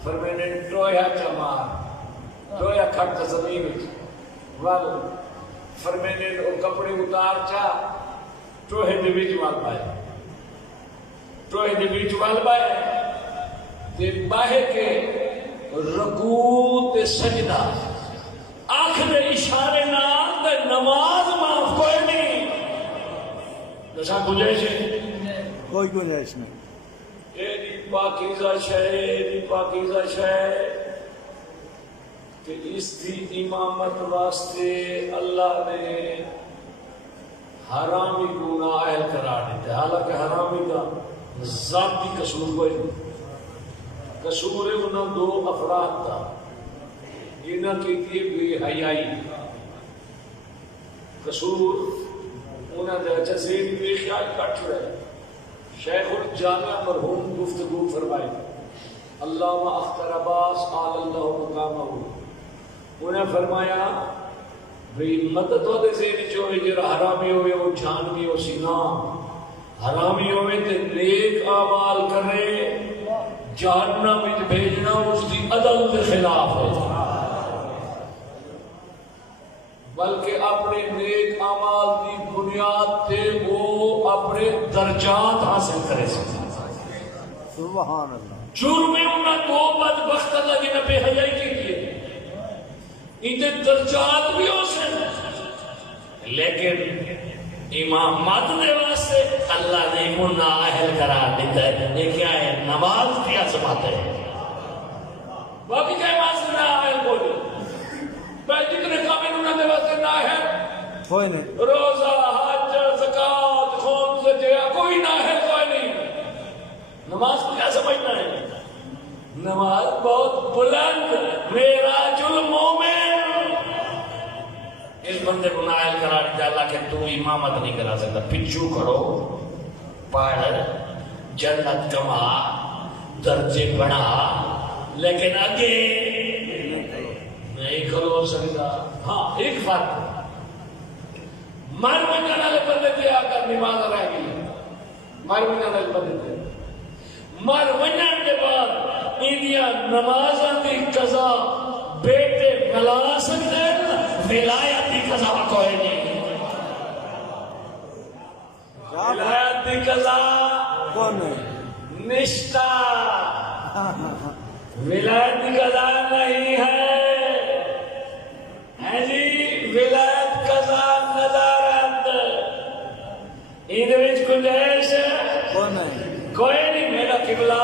فرمانے ٹویا چمار ٹویا کھٹ زمین وال فرمانے او کپڑے اتار چا ٹوہے دے وچ وال پائے ٹوہے دے وچ وال پائے تے باہے کے رکوع تے سجدہ آخر اشارے نال تے نماز معاف کوئی نہیں دسا گنجائش ہے کوئی گنجائش نہیں ایڈی پاکیزہ شے ایڈی پاکیزہ شے کہ اس دی امامت واسطے اللہ نے حرامی کو نااہل قرار دیتے حالانکہ حرامی کا ذاتی قصور کوئی نہیں قصور انہوں دو افراد تھا جنہوں کی تھی بے حیائی قصور انہوں نے اچھا زین بے خیال کٹ رہے شیخ الجامع مرحوم گفتگو فرمائی علامہ اختر عباس آل اللہ مقامہ انہیں فرمایا بھئی مدد ہوتے زینی چوئے جرہ حرامی ہوئے وہ جانوی ہو سینا حرامی ہوئے تے نیک آمال کرے جہنم میں بھیجنا اس کی عدل کے خلاف ہے بلکہ اپنے نیک اعمال کی بنیاد تے وہ اپنے درجات حاصل کرے سبحان اللہ جرم میں انہاں دو بدبخت اللہ جنہیں بے حیائی کی لیے انہیں درجات بھی ہو سکتے لیکن امامت دے واسطے اللہ نے انہیں نااہل قرار دیتا ہے یہ کیا ہے نماز کی عظمت ہے باقی کیا نماز نااہل بولے بھائی جتنے کام انہوں نے واسطے نااہل کوئی نہیں روزہ حج زکات خون زجیہ کوئی نااہل کوئی نہیں نماز کو کیا سمجھنا ہے نماز بہت بلند معراج المومن. اس بندے کو نائل کرا دیا اللہ کہ تو امامت نہیں کرا سکتا, پچھو کرو, پڑھ, جنت کما, درجے بڑھا, لیکن آگے نہیں کرو سکتا. ہاں ایک فرق, مر منجن والے بندے تھے آ کر نماز رہ گئی, مر منجن والے بندے تھے, مر منجن کے بعد انڈیا نمازاں دی قضا بیٹے ملا سکتے ہیں, ولایت دی قضا کوئی نہیں. ولایت دی قضا کون ہے؟ نشتہ, ولایت کی قضا نہیں ہے جی. ولایت قضا نظارت ان وچ گنجائش کون ہے؟ کوئی نہیں. میرا قبلہ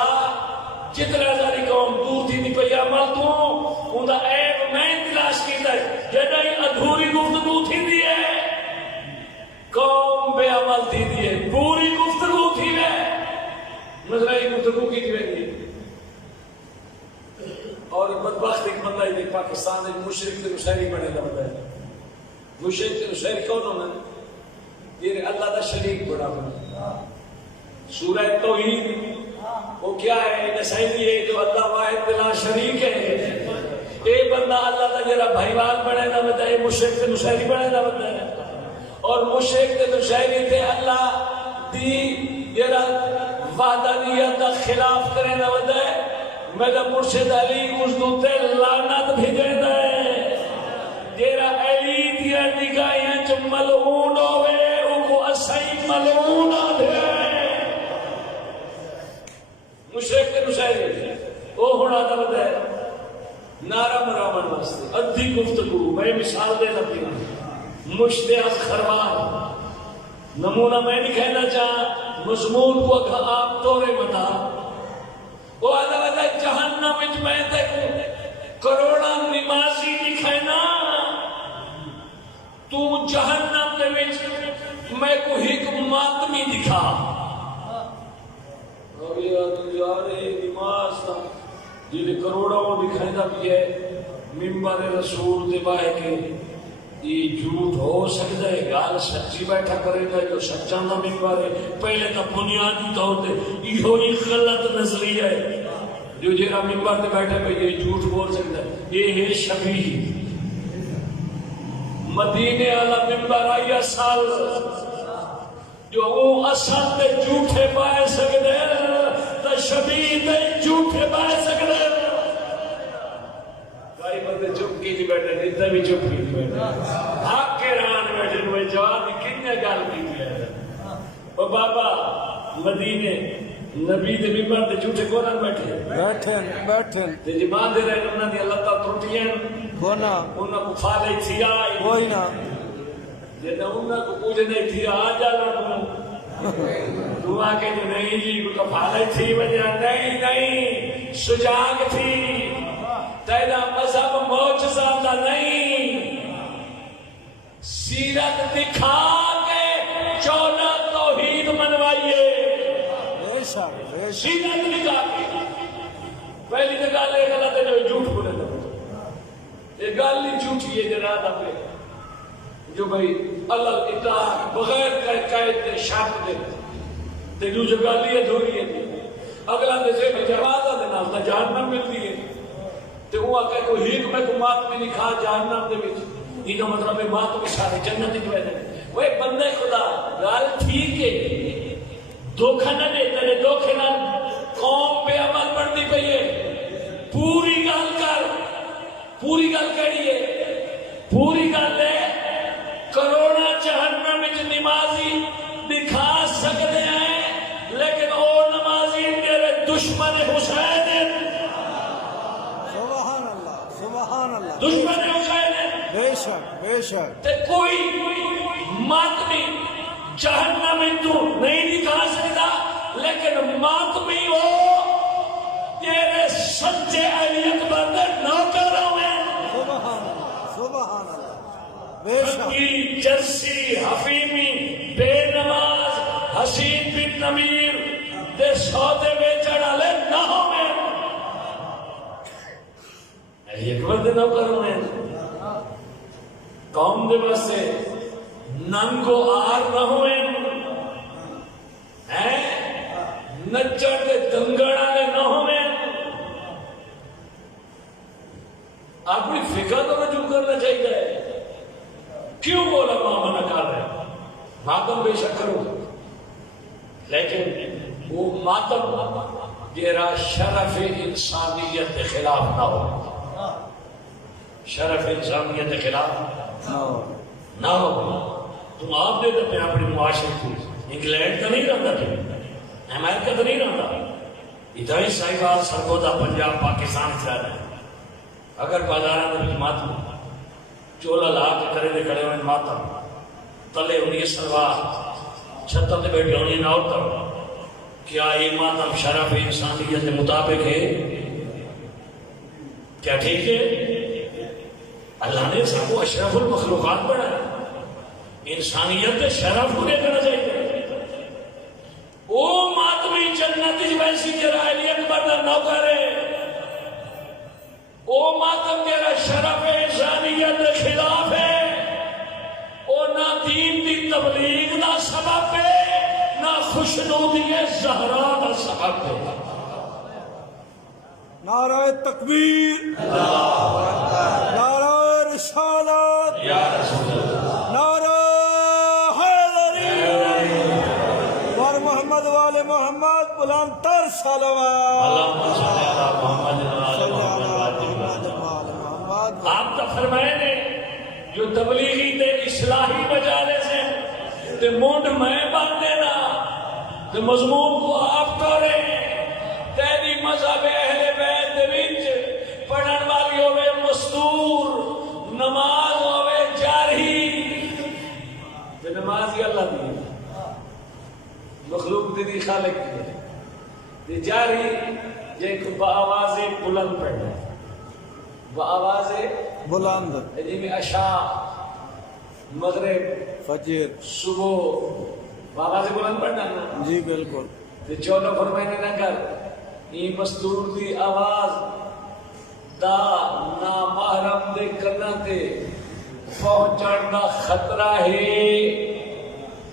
جتنا ساری قوم دور تھی نہیں پئی عمل تو ان دا عیب میں تلاش کیتا ہے. جدی ادھوری گفتگو تھی ہے قوم بے عمل تھی ہے, پوری گفتگو تھی ہے مثلا یہ گفتگو کی تھی. اور بدبخت ایک بندہ ہی پاکستان ایک مشرک تے شہری بنے لگتا ہے. مشرک تے شہری کون ہونا؟ یہ اللہ کا شریک بڑا بنا. سورہ توحید وہ کیا ہے؟ نسائی ہے جو اللہ واحد لا شریک ہے. اے بندہ اللہ کا جرا بھائیوال بنے نہ بتا, یہ مشرک تے شہری بنے نہ بتا ہے. اور مشرک تے شہری تے اللہ دی جرا وحدانیت کا خلاف کرے نہ بتا ہے. میرا مرشد علی اس دوتے لعنت بھیجے دے. جیرا علی دیا نگاہیں چ ملعون ہوئے ان کو اسائی ملعون آدھے. مشرک کے نشاہی وہ ہونا تھا بتا ہے نعرہ مرامن واسطے ادھی گفتگو. میں مثال دے لگتی ہوں, مشتاق خروار نمونہ میں نہیں کہنا چاہا, مضمون کو آپ توڑے بتا. وہ آدھا بتا جہنم وچ میں تک کروڑا نمازی دکھائے نا, تو جہنم دے وچ میں کو ایک ماتمی دکھا. اور یار نماز تا جی کروڑوں دکھائے دا بھی ہے ممبر رسول دے بائے کے یہ جھوٹ ہو سکتا ہے. گال سچی بیٹھا کرے گا جو سچا نہ ممبر ہے. پہلے تو بنیادی طور پہ یہ غلط نظریہ ہے جو جرا ممبر پہ بیٹھے پہ یہ جھوٹ بول سکتا ہے. یہ ہے شبیہ. مدینے والا ممبر آئی سال جو وہ اصل تے جھوٹے پائے سکتے تو شبیہ تے جھوٹے پائے سکتے. کئی بندے چپ کی نہیں بیٹھے, اتنا بھی چپ کی نہیں بیٹھے, حق کے ران بیٹھے ہوئے جواب کتنے گل کی ہے. وہ بابا مدینے نبی دے ممبر تے جھوٹے کونن بیٹھے بیٹھے تے جمان دے رہے انہاں دی اللہ تعالی ترٹیاں کونا انہاں کو فالے تھی آئی کوئی نہ جے انہاں کو پوچھے نہیں تھی آ جا لڑوں تو آ کے نہیں جی کو فالے تھی وجہ نہیں سجاگ تھی. تیرا مذہب معجزہ کا نہیں, سیرت دکھا کے 14 توحید منوائیے. سیرت دکھا کے پہلی تو گل یہ غلط ہے جو جھوٹ بولے گا. یہ گل نہیں جھوٹی ہے جناب پہ جو بھائی اللہ اطاعت بغیر قائد کے شرط دے جو گل ہی ادھوری ہے. اگلا دسے جوازہ دے نال جہنم ملتی ہے تے وہ آ کے کوئی ہیک میں کو مات میں نہیں کھا جہنم دے وچ. یہ مطلب ہے مات میں سارے جنت وچ ویندے. وہ بندے خدا گل ٹھیک ہے, دھوکھا نہ دے. تیرے دھوکھے نال قوم پہ عمل بڑھتی پئی ہے. پوری گل کر. پوری گل کہڑی ہے؟ پوری گل ہے کروڑا جہنم وچ نمازی دکھا سکتے ہیں لیکن وہ نمازی تیرے دشمن حسین ہیں. سبحان اللہ دشمن حسین ہیں. بے شک بے شک. تے کوئی ماتمی جہنم میں تو نہیں دکھا سکتا لیکن ماتمی ہو تیرے سچے علی اکبر دے نوکر ہوئے. سبحان اللہ بے شک. کی جرسی حفیمی بے نماز حسین بن نمیر دے سودے بیچن والے نہ ہوئے. اکبر دے نوکر ہوئے قوم دے واسطے ننگو آر نہ ہوئے نچڑ دے دنگڑا نے نہ ہوئے. اپنی فکر تو رجوع کرنا چاہیے. کیوں بولا ماں منع کر رہے ماتم بے شک کرو لیکن وہ ماتم جیرا شرف انسانیت کے خلاف نہ ہو. شرف انسانیت کے خلاف نہ ہو. تم آپ دے دے اپنی معاشرے کو. انگلینڈ تو نہیں رہتا تم امریکہ تو نہیں رہتا ادھر ہی صاحبہ سرگودا پنجاب پاکستان سے آ رہے ہیں. اگر بازار میں ماتم چولا لا کے کرے دے کھڑے ہوئے ماتم تلے انہیں سلوار چھتر دے بیٹھے انہیں ناؤتر کیا یہ ماتم شرف انسانیت کے مطابق ہے؟ کیا ٹھیک ہے؟ اللہ نے سب کو اشرف المخلوقات بڑھایا. انسانیت کے شرف کو دیکھنا چاہیے. وہ ماتمی جنت ویسی جرائلیت بردہ نوکر ہے. وہ ماتم تیرا شرف انسانیت کے خلاف ہے. وہ نہ دین دی تبلیغ دا سبب ہے نہ خوشنودی زہرا دا سبب ہے. نعرہ تکبیر، نعرہ رسالت، نعرہ حیدری اور محمد والے محمد بلند تر صلوات. آپ تو فرمائے نے جو تبلیغی تے اصلاحی مجالس ہیں تے مونڈ میں باندھ دینا تے مضمون کو آپ کرے تیری مذہب اہل بیت دے وچ پڑھن والی ہوئے مستور نماز ہوئے جاری تے نماز ہی اللہ دی مخلوق دی خالق دی جاری یہ بآواز بلند پڑھنا بآواز بلند جی عشاء مغرب فجر صبح بآواز بلند پڑھنا نا جی بالکل. چولو فرمائنے نہ کر یہ مستور دی آواز دا نامحرم دے کرنا تے پہنچن دا خطرہ ہے.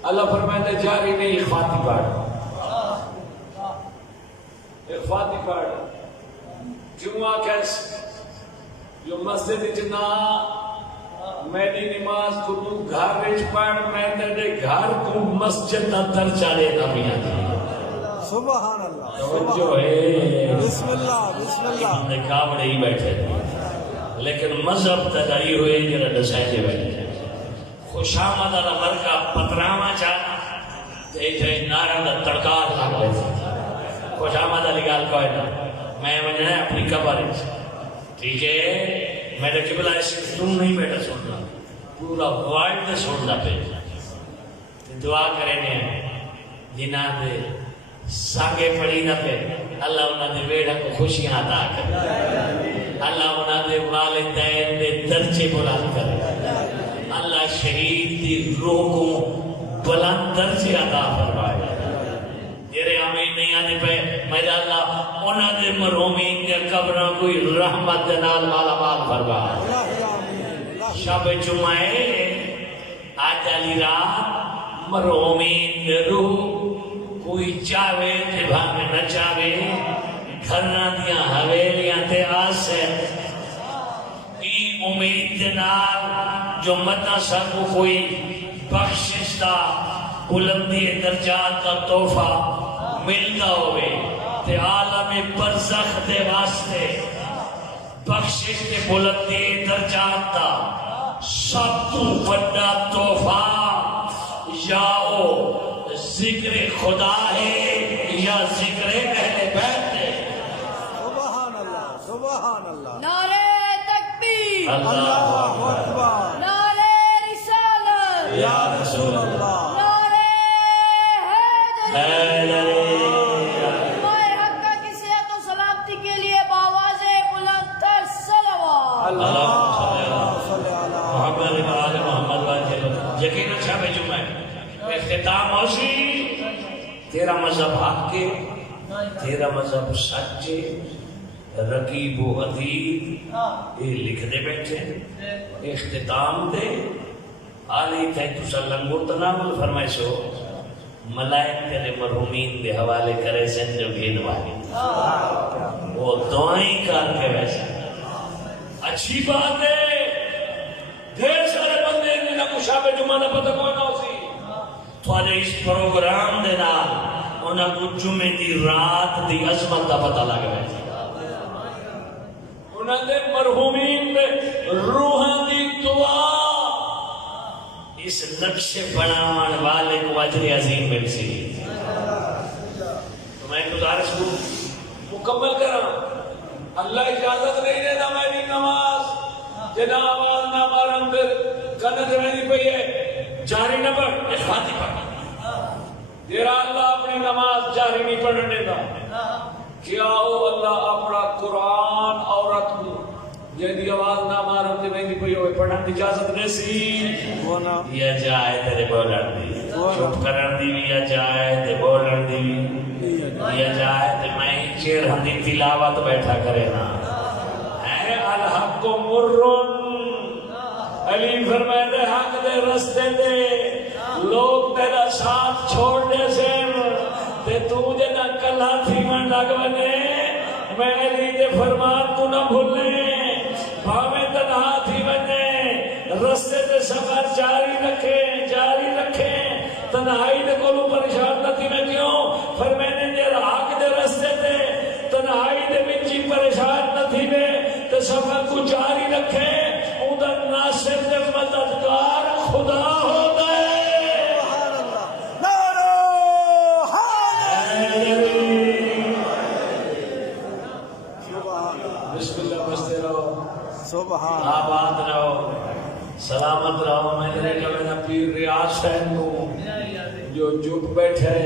اللہ فرمائنے جاری نہیں اخفاتی پڑھ اخفاتی پڑھ. جمعہ کیس جو مسجد جنا میری نماز کو تو گھر وچ پڑھ میں تیرے گھر کو مسجد دا درجہ دینا میاں. سبحان اللہ جو ہے بسم اللہ بسم اللہ. کاوڑے ہی بیٹھے لیکن مذہب تدائی ہوئے جرا دسائے بیٹھے. خوش آمد اللہ مرکہ پتراما چاہنا ایتھے نارا دا تڑکار لگ بیٹھے. خوش آمد علی گال کوئی نا میں وجہ ہے اپنی قبر ٹھیک ہے. میرے قبلہ ایسے تم نہیں بیٹھا سننا پورا ورلڈ دے سننا پہ دعا کریں گے جنہ دے ساگے پڑی نہ پہ اللہ انہاں دے بیڑا کو خوشیاں عطا کرے. اللہ انہاں دے والدین دے درجے بلند کرے. اللہ شہید دی روح کو بلند درجے عطا فرمائے. جیرے آمین نہیں آنے پہ میرے اللہ انہاں دے مرحومین کے قبروں کوئی رحمت نال مالا مال فرمائے. شب جمعے آج علی رات مرحومین دے روح کوئی چاہے تے بھاگے نہ چاہے گھرنا دیا حویلیاں تے آسے ای امید دے نال جو مدہ سا کو کوئی بخشش دا بلندی درجات کا تحفہ ملتا ہوئے تے عالم برزخ دے واسطے بخشش دے بلندی درجات دا سب تو بڑا تحفہ یا ذکر خدا ہے یا ذکر اہل بیت ہے. سبحان اللہ سبحان اللہ. نعرہ تکبیر، اللہ اکبر، نعرہ رسالت، یا رسول اللہ، نعرہ حیدری. مائے حقہ کی صحت و سلامتی کے لیے بآواز بلند تر صلوات. اللہ صلی اللہ محمد آل محمد واجب یقین اچھا بے جمعہ اختتام ہوشی تیرا مذہب حق کے تیرا مذہب سچے رقیب و عتید یہ لکھ دے بیٹھے اختتام دے آلی تھے تسا لنگور تنامل فرمائے سو ملائک تیرے مرحومین دے حوالے کرے سن جو گھین والی وہ دعائیں کر کے ویسے اچھی بات ہے ڈھیر سارے بندے نہ مشابہ جمعہ نہ پتہ کوئی نہ سی تھوڑے اس پروگرام دے نال انہاں کو جمعے دی رات دی عظمت دا پتہ لگ گیا انہاں دے مرحومین دے روحاں دی دعا اس نقش بناون والے کو اجر عظیم مل سی تو میں گزارش کو مکمل کراں اللہ اجازت نہیں دینا میری نماز جناب آواز نہ مارم دل کنت رہنی پئی ہے جاری نہ پڑھ اخواتی پڑھ دیرا اللہ اپنی نماز جاری نہیں پڑھنے دیتا کیا ہو اللہ اپنا قرآن عورت کو جیدی آواز نہ مارم دل رہنی پئی ہوئے پڑھن دی اجازت نہیں سی یا جائے تیرے بولن دی چپ کرن دی یا جائے تے بولن دی یا جائے تے میں چیر ہم دی تلاوت بیٹھا کرے نا اے الحق مرن علی فرمائے دے حق دے رستے دے لوگ تیرا ساتھ چھوڑ دے سے تے تو جنا کلا تھی من لگ بنے میں علی دے فرمان تو نہ بھولے بھاویں تنہا تھی بنے رستے دے سفر جاری رکھے تنہائی دے کولو پریشان نہ تھی میں کیوں فرمائے دے حق دے رستے دے تنہائی دے وچی پریشان نہ تھی میں تے سفر کو جاری رکھے ادھر ناصر دے مددگار خدا ہوتا ہے بسم اللہ بستے رہو سبحان آباد رہو سلامت رہو میں نے کہا پیر ریاض صاحب کو جو چپ بیٹھے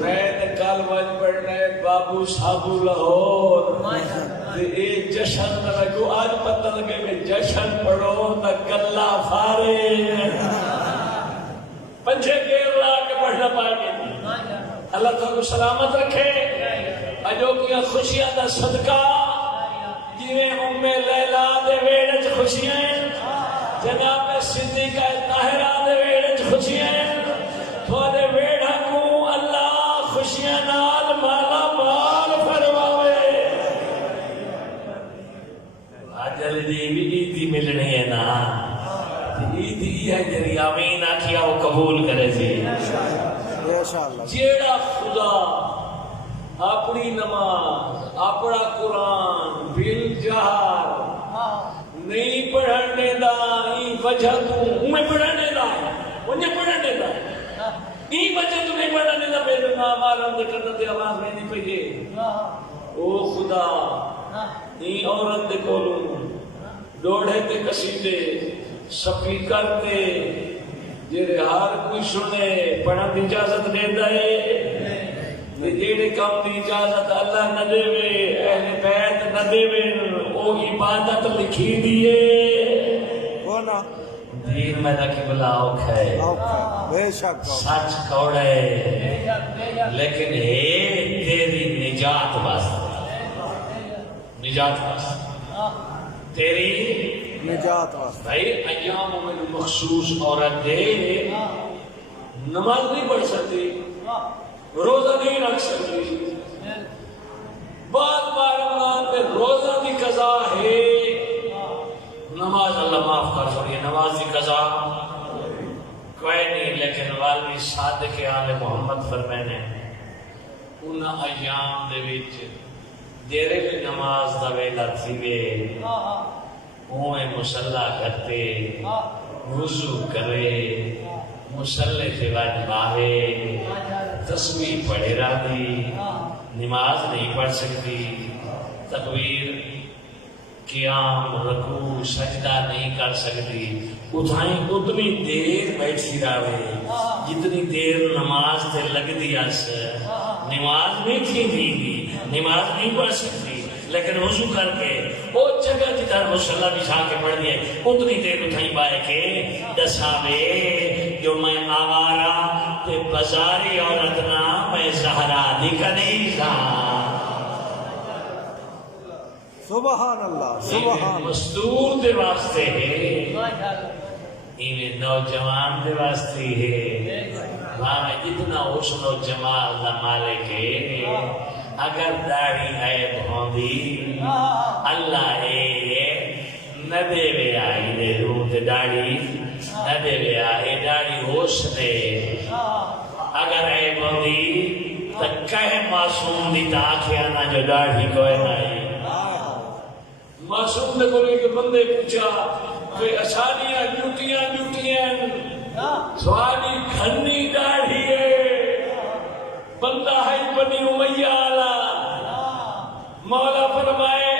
میں نے کل وج پڑھنا ہے بابو صابو لاہور ایک جشن لگو آج پتہ لگے کہ جشن پڑھو نہ گلہ فارے پنچے گیر لا کے پڑھنا پائے گے اللہ تعالیٰ کو سلامت رکھے اجو کیا خوشیاں دا صدقہ جنہیں ام لیلہ دے ویڑچ خوشیاں جناب صدیقہ طاہرہ دے ویڑچ خوشیاں تھوڑے ویڑھا کو اللہ خوشیاں نال مالا مال فرماوے آجل دی بھی عیدی ملنے ہے نا عیدی ہے جری آمین آکھیا وہ قبول کرے سی جیڑا خدا اپنی نماز اپنا قرآن بل جہار نہیں پڑھنے دا ای وجہ تو انہیں پڑھنے دا انہیں پڑھنے دا ای وجہ تو نہیں پڑھنے دا میرے نام آرام دے کرنا دے آواز میں نہیں پہیے او خدا ای عورت دے کولوں ڈوڑے تے قصیدے سپیکر تے جیرے ہر کوئی سنے پڑھن دی اجازت دے دائے جیڑے کام دی اجازت اللہ نہ دے وے اہل بیت نہ دے وے او عبادت لکھی دیئے ہونا دین میں رکھی بلا اوکھ ہے بے شک سچ کوڑے لیکن ہے تیری نجات واسطے تیری نجات واسطے بھائی ایام میں مخصوص عورت دے نماز نہیں پڑھ سکتی روزہ نہیں رکھ سکتی بعد رمضان میں روزہ کی قضا ہے نماز اللہ معاف کر سکتی ہے نماز کی قضا کوئی نہیں لیکن والدی صادق آل محمد فرمانے ان ایام دے وچ دیرے بھی نماز دا ویلا تھی وے اوے مصلی کرتے وضو کرے مصلی سے واجب آوے تسبیح پڑھے رہتی نماز نہیں پڑھ سکتی تکبیر قیام رکوع سجدہ نہیں کر سکتی اتھائیں اتنی دیر بیٹھی رہے جتنی دیر نماز تے لگ دیا نماز نہیں تھی نماز نہیں پڑھ سکتی لیکن وضو کر کے وہ جگہ جدھر مصلی بچھا کے پڑھ دیے اتنی دیر اتھائیں پائے کے دساوے جو میں آوارا تے بازاری عورت نا میں زہرا دی کنیزا سبحان اللہ سبحان مستور دے واسطے ہے، ایویں نوجوان دے واسطے ہے، میں اتنا حسن و جمال دا مالک ہے، اگر داڑھی ہے بھوندی اللہ نہ دے وے آئی دے روح تے داڑھی نہ دے وے آئی داڑھی ہوش دے، اگر اے بھوندی تو کہے معصوم دی تا آکھیا نا جو داڑھی کوئی نہیں۔ معصوم نے کوئی کہ بندے پوچھا کہ آسانیاں جوٹیاں سوانی کھنی داڑھی ہے، بندہ ہے بنی امیہ آلہ، مولا فرمائے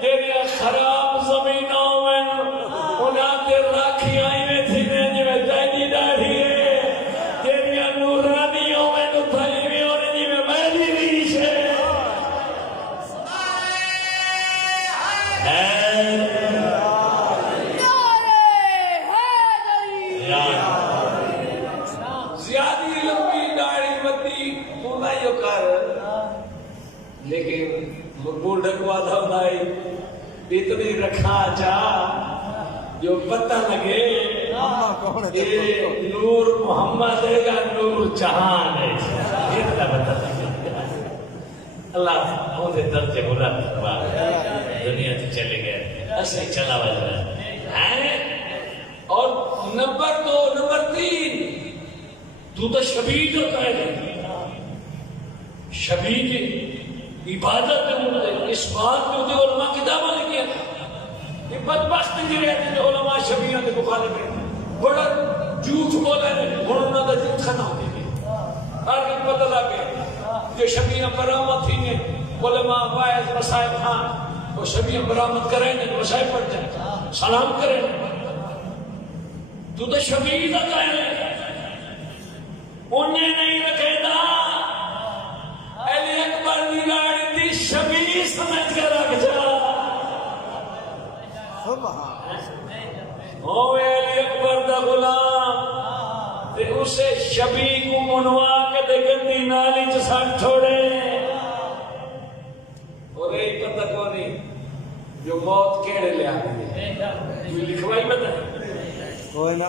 تیریا خراب زمینوں میں انہاں تے راکھی آئی میں تھی میں جو تیری داڑھی ہے، تیریا نورانیوں میں تو تھائی میں ہونے جی میں میری ریش ہے۔ زیادی لمبی داڑھی بندی تو نہ یو کر، لیکن مقبول ڈکوا تھا بھائی اتنی رکھا جا جو پتہ لگے یہ نور محمد ہے یا نور جہان ہے، اتنا پتہ لگے۔ اللہ ان کے درجے بلند کروا دنیا سے چلے گئے، ایسے ہی چلا وجہ ہے۔ اور نمبر 2 نمبر 3 تو شبید ہوتا ہے، شبید عبادت اس بات میں ہوتے علماء کی دعویٰ لکھی ہے، یہ بدبخت نہیں رہتے جو علماء شبیہوں کے مخالف ہیں، بڑا جھوٹ بولے انہوں نے جھوٹ ختم ہوتی ہے، ہر ایک پتہ لگے جو شبیہ برآمد تھی نے علماء باعث مسائب خان وہ شبیہ برآمد کریں نے مسائب پڑھ جائیں سلام کریں، تو شبیہ کا ہے انہیں نہیں رکھے دا علی اکبر دی گاڑی دی شبیہ سمجھ کر رکھ جا، ہوئے علی اکبر دا غلام تے اسے شبیہ کو منوا کے دے گندی نالی چسان چھوڑے، اور ایک پتہ کونی جو موت کیڑے لے آگے جو لکھوائی بتا کوئی نا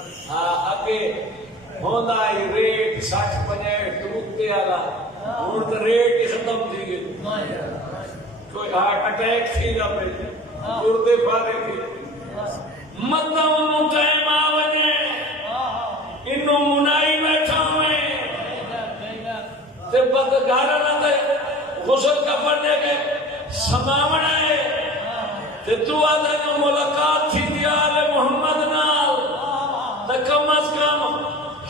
آگے ہوندہ ہی ریٹ 60-65 ٹوٹتے آلا ہون تو ریٹ ہی ختم تھی گئی، کوئی ہارٹ اٹیک تھی گا پہ گردے پارے تھی مطلب انہوں ٹائم آونے انہوں منائی بیٹھا ہوئے تے بد گھارا نہ دے غسل کا پڑھنے کے سماونا ہے تے تو آدھے جو ملاقات تھی دی آل محمد نال تے کم از کم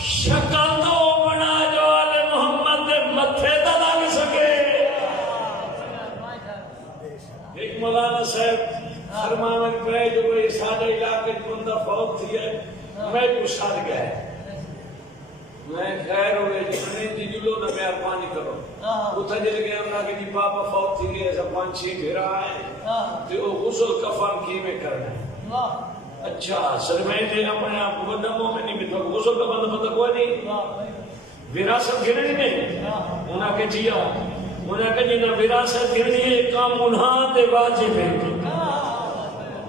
شکل تو بنا جو آل محمد دے متھے دا لگ سکے۔ ایک مولانا صاحب فرمانے پہ جو بھئی سارے علاقے بندہ فوت تھی ہے میں گسار گیا ہے، میں خیر ہوئے جتنے دی جلو نہ میں ارمانی کرو اتھا جل گیا انہا کہ جی پاپا فوت تھی گئے ایسا 5-6 گھرا آئے تو وہ غسل کفن کی میں کرنا ہے، اچھا سر میں نے اپنے آپ کو بندموں میں نہیں بتا غسل کا بند پتہ کوئی نہیں وراثت گھرنی نہیں انہا کہ جیا انہا کہ جی نہ وراثت گھرنی ہے کام انہاں دے واجب ہے،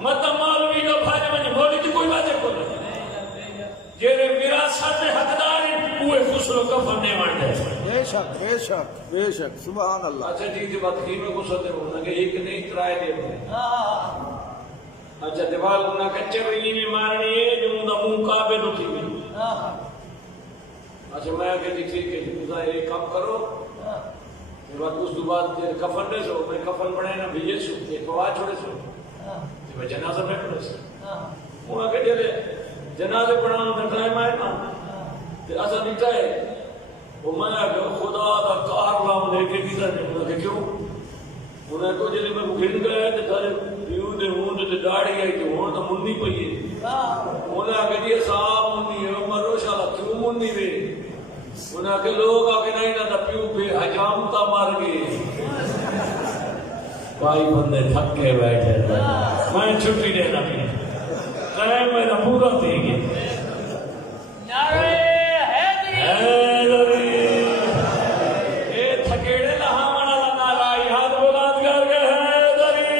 مطلب مولوی کا بھائی منی بولی تو کوئی واجب کو نہیں جیرے وراثت حقدار ہوئے غسل و کفن نے وانڈے، بے شک بے شک بے شک سبحان اللہ۔ اچھا جی جو بات کی میں غسل دے ہونا کہ ایک نہیں ترائے دے ہونے، اچھا دیوال ہونا کچھے وہی میں مارنی ہے جو مدہ منہ کعبے نو تھی میں، اچھا میں آگے دیکھ لی کہ مدہ ایک کام کرو بات اس دو بعد کفن دے سو میں کفن بڑھے نا بھیجے سو ایک پواز چھوڑے سو میں جنازہ میں پڑھے سو انہاں کہ جلے جنازے پڑھانا میں ٹائم آئے نا تو ایسا نہیں ہے وہ میں آگے خدا دا کار لاؤں لے کے کیتا ہے انہاں کہ کیوں انہاں کو جلے میں گھن گئے تو سارے پیوں دے ہون دے داڑی آئی تو ہون تو منی پئی ہے انہاں کہ جی صاحب منی ہے مرو شالا کیوں منی وے انہاں کہ لوگ آگے نہیں نہ پیوں پہ حجامتا مار گئے بھائی بندے تھک کے بیٹھے میں چھٹی دینا پہ قائم میرا پورا دے گی نعرہ حیدری اے تھکیڑے لہا منا نعرہ ہاتھ بلند کر کے حیدری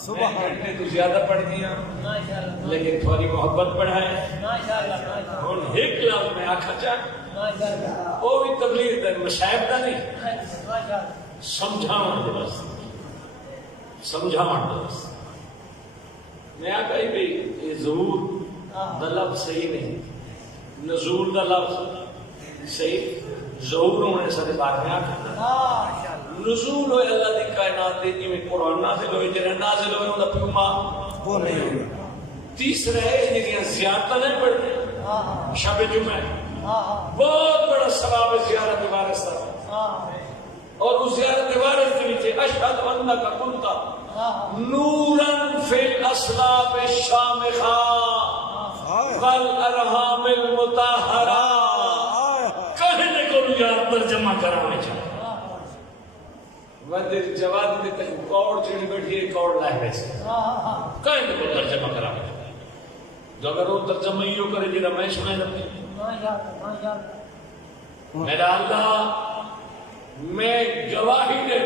سبحان گھنٹے تو زیادہ پڑھ دیا لیکن تھوڑی محبت پڑھائے ہوں ایک لفظ میں آخا چاہ وہ بھی تبلیغ دا مشاہد دا نہیں سمجھاؤں دے بس سمجھاؤں دے بس میں آقا ہی بھی یہ ظہور دا لفظ صحیح نہیں نزول دا لفظ صحیح ظہور ہونے سے بات میں آقا نزول ہوئے اللہ دی کائنات دی میں قرآن نازل ہوئے جنہیں نازل ہوئے انہوں پیو ماں وہ نہیں ہوگا تیسرا ہے جنہیں زیارتہ نہیں پڑھتے شب جمعہ بہت بڑا ثواب زیارت وارث تھا اور اس زیارت وارث کے نیچے اشہد انک کنت نورا فی الاسلاب الشامخہ والارحام المطہرہ کہنے کو یاد پر جمع کرانے چاہتے ودر جواد نے تک کوڑ چڑی بیٹھی ہے کوڑ لائے ویسے کہیں تو ترجمہ کرا جو اگر وہ ترجمہ ہی کرے جنہا میں سنائے لگتے میرا اللہ میں گواہی دے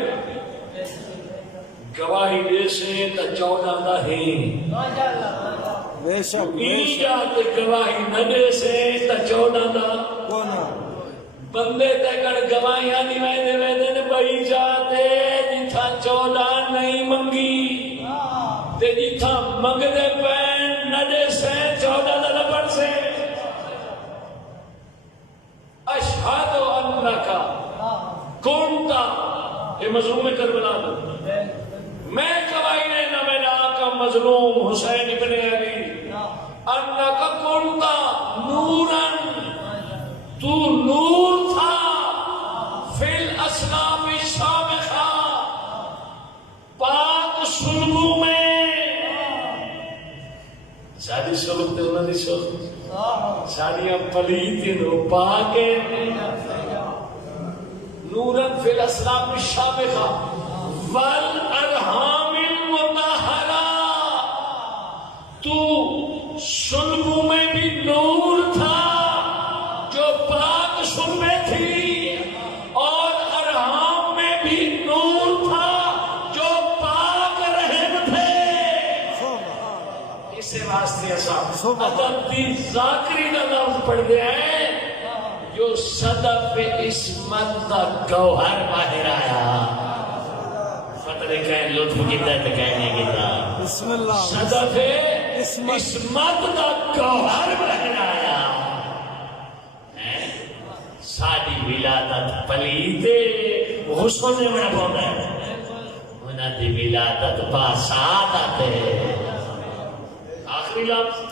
گواہی دے سے تا 14 دا ہیں بے شک ایجاد گواہی نہ دے سے تا 14 دا کونا بندے تکڑ گواہیاں نہیں ویدے ویدے بھائی جاتے جتھا 14 نہیں منگی تے جتھا منگ دے پین نہ دے سے 14 دا لپڑ سے اشہد انکا کنتا یہ مظلوم کربلا دو میں گواہی دینا میرا آقا مظلوم حسین ابن علی انکا کنتا نورن تو نور تھا فی الاسلام الشامخہ پاک سلگوں میں ساری سلگ تے انہوں نے سلگ ساڑیاں پلیتی نو پاکے نورن فی الاسلام الشامخہ والارحام المطہرہ تو سلگوں میں بھی نور تھا جو پاک سنبے تھی اور ارحام میں بھی نور تھا جو پاک رحم تھے اسے واسطے اصاب ادب دی ذاکری کا لفظ پڑھ گئے ہیں جو صدف عصمت دا گوہر باہر آیا پتہ نہیں کہیں لطف کیتا ہے تو کہیں نہیں کیتا بسم اللہ صدف عصمت دا گوہر باہر آیا ساری ولادت پلیتے حسن نے بڑا بہت ہے انہاں دی ولادت پاسات آتے آخری لفظ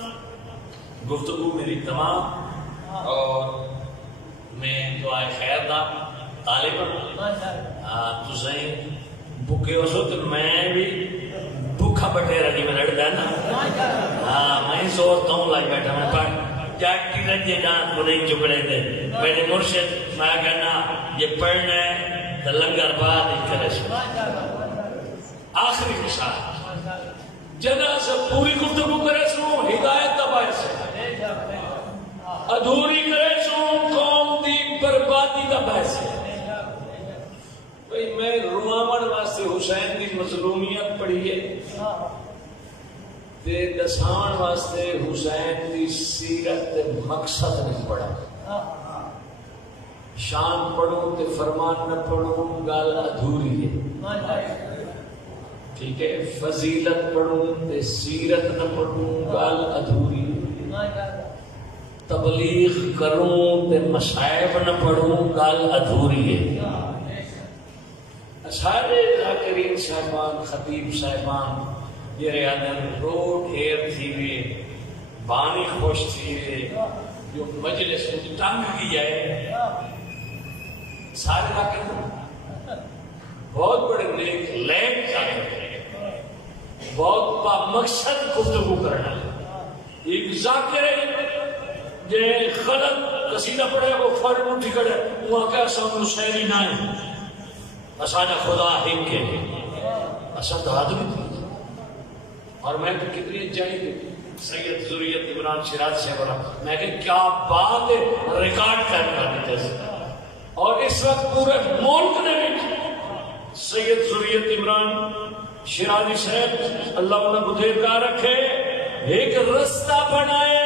گفتگو میری تمام اور میں دعائے خیر دا طالب تو سہیں بکے ہو سو تو میں بھی بکھا بٹیرہ جی میں لڑ نا میں سوچتا ہوں لائی بیٹھا میں پاک جاگتی رجے دانت کو نہیں چکڑے تھے میرے مرشد میں کہنا یہ پڑھنا ہے تو لنگر بعد ہی کرے سو آخری مثال جنازہ پوری گفتگو کرے سو ہدایت دبائے سے ادھوری کرے سو قوم دی بربادی دبائے سے بھئی میں روامن واسطے حسین کی مظلومیت پڑھی ہے تے دسان واسطے حسین کی سیرت مقصد نہیں پڑھا شان پڑھوں تے فرمان نہ پڑھوں گال ادھوری ہے ٹھیک ہے فضیلت پڑھوں تے سیرت نہ پڑھوں گال ادھوری ہے تبلیغ کروں تے مصائب نہ پڑھوں گال ادھوری ہے سارے ذاکرین صاحبان خطیب صاحبان یہ ریادن روڈ ہیر تھی وے بانی خوش تھی وے جو مجلس ٹنگ کی جائے سارے لاکر بہت بڑے نیک لیک ذاکر بہت با مقصد گفتگو کرنا ایک ذاکر جے غلط قصیدہ پڑے وہ فرد اٹھی کڑے وہاں کہ اساں نسیری نہ ہے اسانا خدا ہم کے اساں دہاد بھی تھی اور میں تو کتنی جائیں گے سید ذریت عمران شیراز سے بولا میں کہ کیا بات ہے ریکارڈ کرنا دیتے سے اور اس وقت پورے ملک نے سید ذریت عمران شیرازی صاحب اللہ انہیں بدیر کا رکھے ایک رستہ بنائے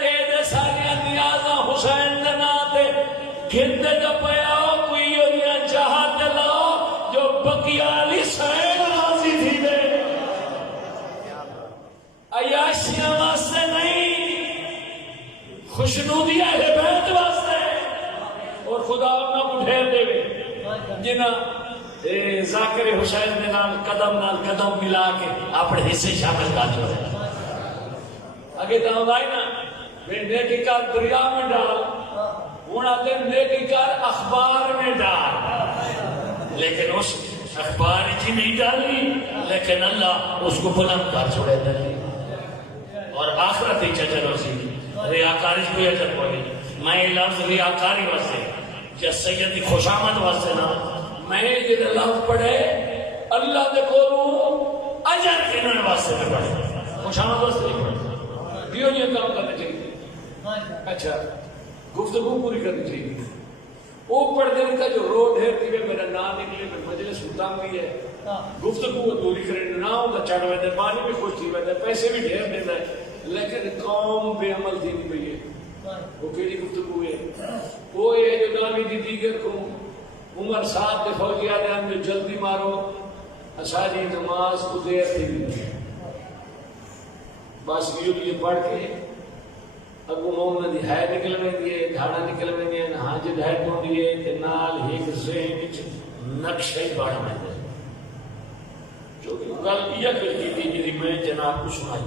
اے دے ساریاں نیازاں حسین دے ناتے گھندے دا پیاؤ کوئی ہویا جہاں دلاؤ جو بکیالی سین راضی تھی دے عیاشیاں واسطے نہیں خوشنودی اہل بیت واسطے اور خدا انہاں اٹھیر دے جنہ ذاکر حسین دے نال قدم ملا کے اپنے حصے شامل کر جو ہے اگے تو آئی نا نیکی کار دریا میں ڈال ہونا دے نیکی کار اخبار میں ڈال لیکن اس اخبار کی نہیں ڈالی لیکن اللہ اس کو بلند کر چھوڑے دے اور آخرت ہی چچلو سی ریاکاری کوئی اجر کوئی میں لفظ ریاکاری واسطے یا سیدی خوشامد واسطے نا میں یہ لفظ پڑھے اللہ دے کولو اجر کنن واسطے میں پڑھے خوشامد واسطے نہیں پڑھے یہ کام کرنا چاہیے اچھا گفتگو پوری کرنی چاہیے وہ پڑھ دینے کا جو روڈ ہے کہ میرا نام نکلے میں مجلس ہوتا بھی ہے گفتگو دوری کرنے نہ ہوتا چڑھ ویدے پانی بھی خوش تھی ویدے پیسے بھی ڈھیر دینا ہے لیکن قوم بے عمل تھی نہیں پہیے وہ کیلی گفتگو ہے وہ یہ جو نامی دی دیگر کو عمر صاحب دے فوجی آدھے ہم جو جلدی مارو اساجی نماز کو دیر تھی بس یہ پڑھ کے ابو محمد دی ہے نکل میں دیئے دھاڑا نکل میں دیئے حاجد ہے کون دیئے کہ نال ایک ذہن وچ نقشہ ہی پڑھ میں دے جو کہ گل یہ کرتی تھی جی میں جناب کو سنائی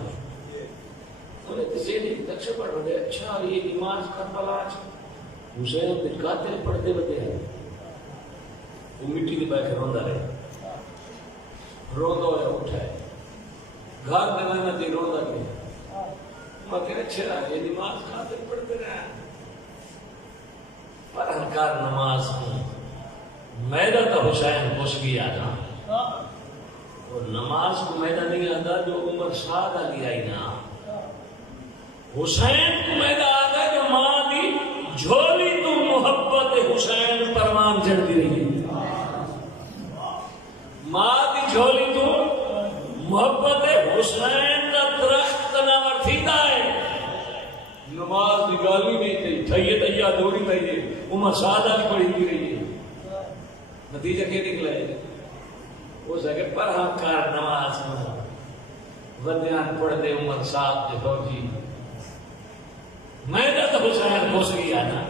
انہیں تو ذہن نقشہ پڑھ رہے اچھا یہ نماز کربلا حسین بن قاتل پڑھتے بتے ہیں وہ مٹی کے بیٹھ روندہ رہے روندہ ہوا اٹھائے گھر دلانا دی روندہ گئے میں کہنے اچھا یہ نماز خاطر پڑھتے رہے پر ہنکار نماز کی میدہ تا حسین پوچھ گیا نا اور نماز کو میدہ نہیں آتا جو عمر سعد علی آئی نا حسین کو میدہ آتا جو ماں دی جھولی تو محبت حسین پرمان جڑ دی رہی ماں دی جھولی تو محبت حسین کا درخت نامر تھیتا ہے نماز دی گالی نہیں تھی تھئیے تھئیے دوری تھئیے عمر سعدہ کی پڑھی دی رہی ہے نتیجہ کیا نکلا ہے وہ سکے پر ہم کار نماز ودیان پڑھ دے عمر صاحب دے فوجی میرا تو حسین پوچھ گیا نا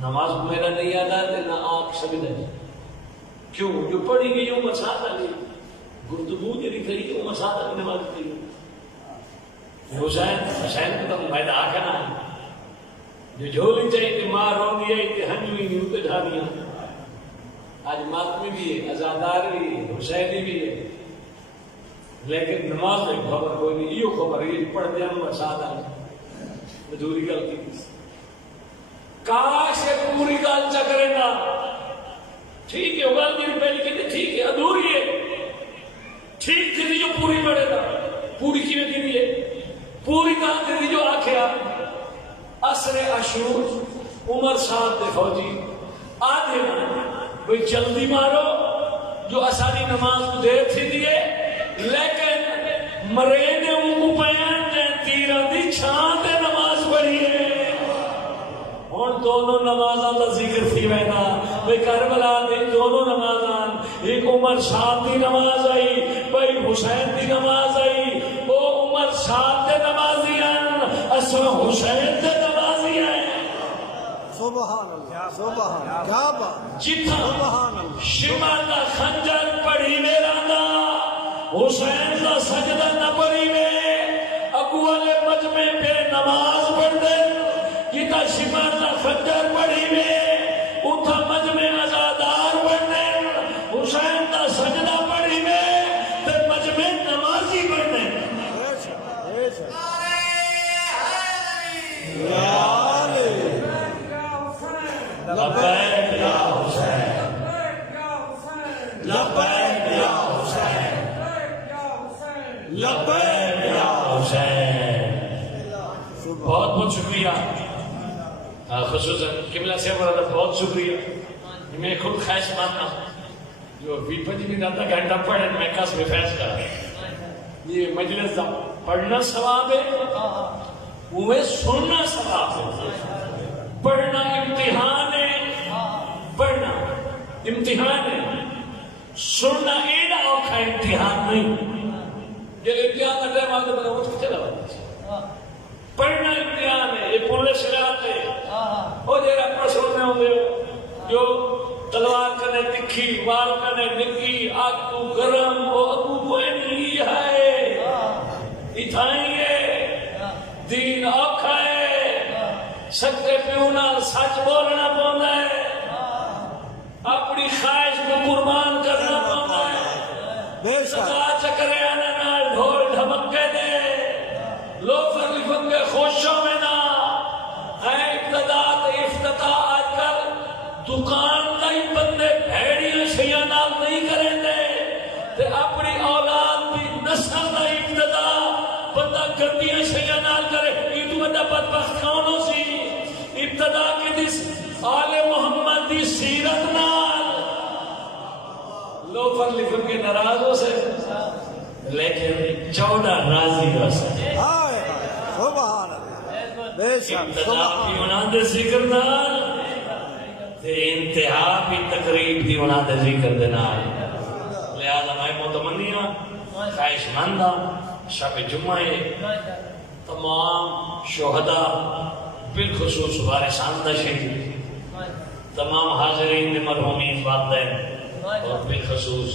نماز کو میرا نہیں یاد آتے نہ آنکھ سبدہ کیوں جو پڑھی گئی عمر صاحب علی گفتگو جی تھی عمر صاحب علی نماز تھی حسین کو تو میدہ آکھنا ہے جو جھولی چاہیے تھی ماں رو دیا تھی ہنجوی نہیں ہوتے ڈھانیاں آج ماتمی بھی ہے ازادار بھی ہے حسینی بھی ہے لیکن نماز میں خبر کوئی نہیں یہ خبر یہ پڑھ دیا عمر صاحب علی مجھوری گل کی کاش پوری گل چکرے گا ٹھیک ہے گل میری پہلی کہتے ٹھیک ہے ادھوری ہے ٹھیک تھی جو پوری بڑھے گا پوری کی میں دی ہے پوری کہاں تھی جو آکھیا عصر عاشور عمر صاحب دے فوجی آدھے بھئی جلدی مارو جو اسانی نماز کو دیر تھی دیئے لیکن مرین کو بیان دیں تیرہ دی چھان دے نماز پڑھی ہے اور دونوں نمازاں دا ذکر تھی وینا بھئی کربلا دے دونوں نمازاں ایک عمر صاحب دی نماز آئی بھئی حسین دی نماز آئی وہ عمر صاحب دے نمازی ہیں اسو حسین دے نمازی ہیں سبحان اللہ سبحان اللہ کیا بات جتنا شمال دا خنجر پڑھی میرا نا حسین دا سجدہ نہ پڑھی میں ابو والے مجمع پہ نماز پڑھ دے جتا شمال دا خنجر پڑھی میں اتھا مجمع ازادار پڑھ دے حسین دا سجدہ پڑھی میں تے مجمع نمازی پڑھ دے لبیک یا حسین لبیک یا حسین لبیک یا حسین بہت بہت شکریہ خصوصاً قبلہ سے ہمارا بہت شکریہ میں خود خواہش ماننا جو 20 منٹ آدھا گھنٹہ پڑھے میں کس میں فیص کر یہ مجلس دا پڑھنا ثواب ہے وہ سننا ثواب ہے پڑھنا امتحان ہے پڑھنا امتحان ہے سننا ایڈا اوکھا امتحان نہیں جب امتحان کا ٹائم آگے بنا اٹھ کے چلا بات پڑھنا امتحان ہے یہ پورے سرات ہے وہ جیرا پرسوں میں ہوں گے جو تلوار کنے تکھی وال کنے نکی آگ تو گرم وہ اگو کوئی نہیں ہے اتھائیں گے دین اوکھا ہے سکتے پیونا سچ بولنا پونا ہے اپنی خواہش کو قربان کرنا پونا ہے سزا چکرے آنے نال ڈھول ڈھمکے دے لوگ فرلی فنگے خوشوں میں نہ ابتدا افتتاح آج کل دکان کا ہی بندے بھیڑیاں شیعہ نال نہیں کریں دے تے اپنی اولاد بھی نسل کا ابتدا بندہ گندیاں شیعہ نال کرے یہ تو بندہ بدبخت کونوں سی ابتدا کی دس آل محمد دی سیرت نال لو پر لکھن کے ناراض ہو سے لیکن 14 راضی ہو سے سبحان اللہ بے شک ابتدا کی انہاں دے ذکر نال انتہا بھی تقریب دی انہاں دے ذکر دے نال لہذا میں متمنیاں خواہش مندہ شب جمعہ تمام شہداء بالخصوص وارثان دا شہید تمام حاضرین دے مرحومین والدین اور بالخصوص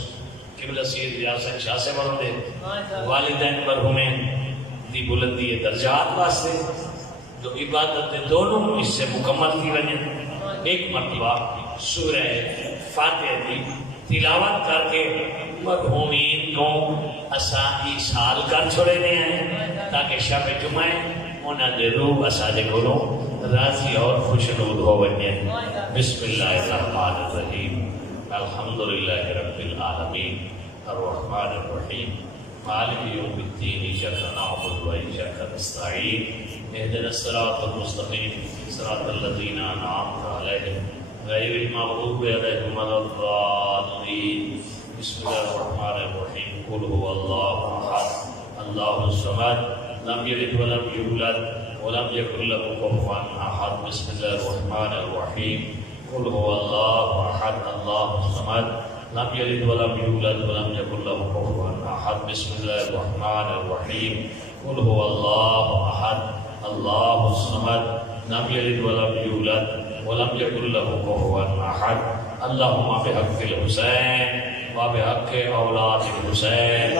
قبلہ سید ریاست شاہ سے مرحوم والدین مرحومین دی بلندی درجات واسطے جو عبادت دونوں اس سے مکمل کی وجہ ایک مرتبہ سورہ فاتحہ کی تلاوت کر کے مرحومین کو اساں سال کر چھوڑے نے ہیں تاکہ شب جمعہ انہاں دے روح اساں کولوں راضی اور خوشنود ہو ونجے بسم اللہ الرحمن الرحیم الحمدللہ رب العالمین الرحمن الرحیم مالک یوم الدین ایاک نعبد و ایاک نستعین اهدنا الصراط المستقیم صراط الذین انعمت علیہم غیر المغضوب علیہم ولا الضالین بسم اللہ الرحمن الرحیم قل هو اللہ احد اللہ الصمد لم یلد ولم یولد ولم یکن له کفوا احد بسم اللہ الرحمن الرحیم قل هو اللہ احد اللہ الصمد لم یلد ولم یولد ولم یکن له کفوا احد بسم اللہ الرحمن الرحیم قل هو اللہ احد اللہ الصمد لم یلد ولم یولد ولم یکن له کفوا احد اللہم بحق الحسین وبحق اولاد الحسین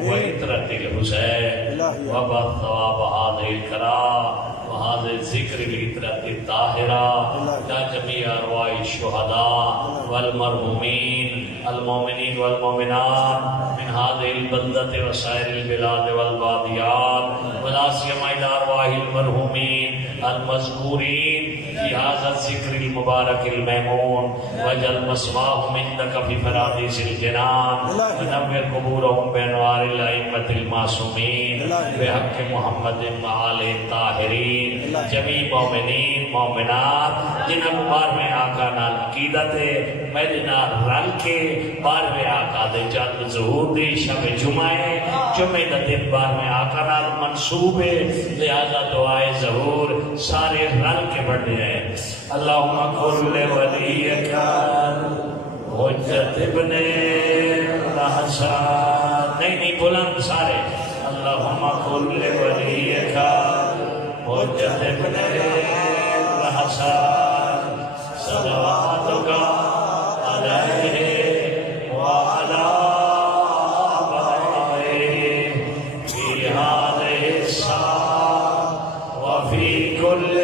وعطرت الحسین وبثواب هذه القراء وهذا الذكر العطرة الطاهرة يا جميع أرواح الشهداء والمرحومين المؤمنين والمؤمنات من هذه البلدة وسائر البلاد والباديات ولا سيما إلى أرواح المرحومين المذكورين في هذا الذكر المبارك الميمون واجعل مثواهم عندك في فراديس الجنان ونور قبورهم بأنوار الأئمة المعصومين بحق محمد وآل الطاهرين جمیع مومنین مومنات جنہاں بار میں آقا نال عقیدت ہے میرے نال رل کے بار میں آقا دے جلد ظہور دی شب جمعے دا دن بار میں آقا نال منصوب ہے لہذا دعائے ظہور سارے رل کے بڑھنے ہیں اللہم کل ولیک حجت ابن الحسن نہیں بلند سارے اللہم کل ولیک حجت ابن الحسن صلواتک علیہ وعلی آبائہ فی هذه الساعة وفی کل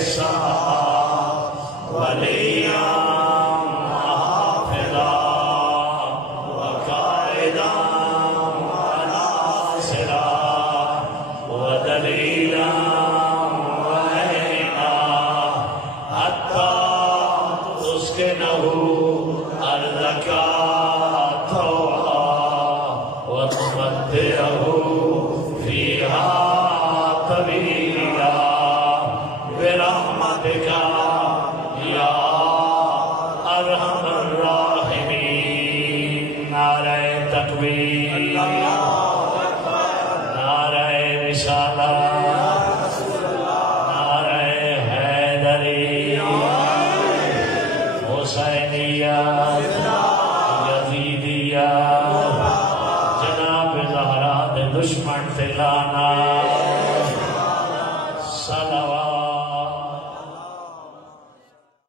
ساعة ولیا محافظا وقائدا وناصرا ودلیلا برحمتك يا أرحم تکبیر نعرہ رسالت نعرہ حیدری حسینیت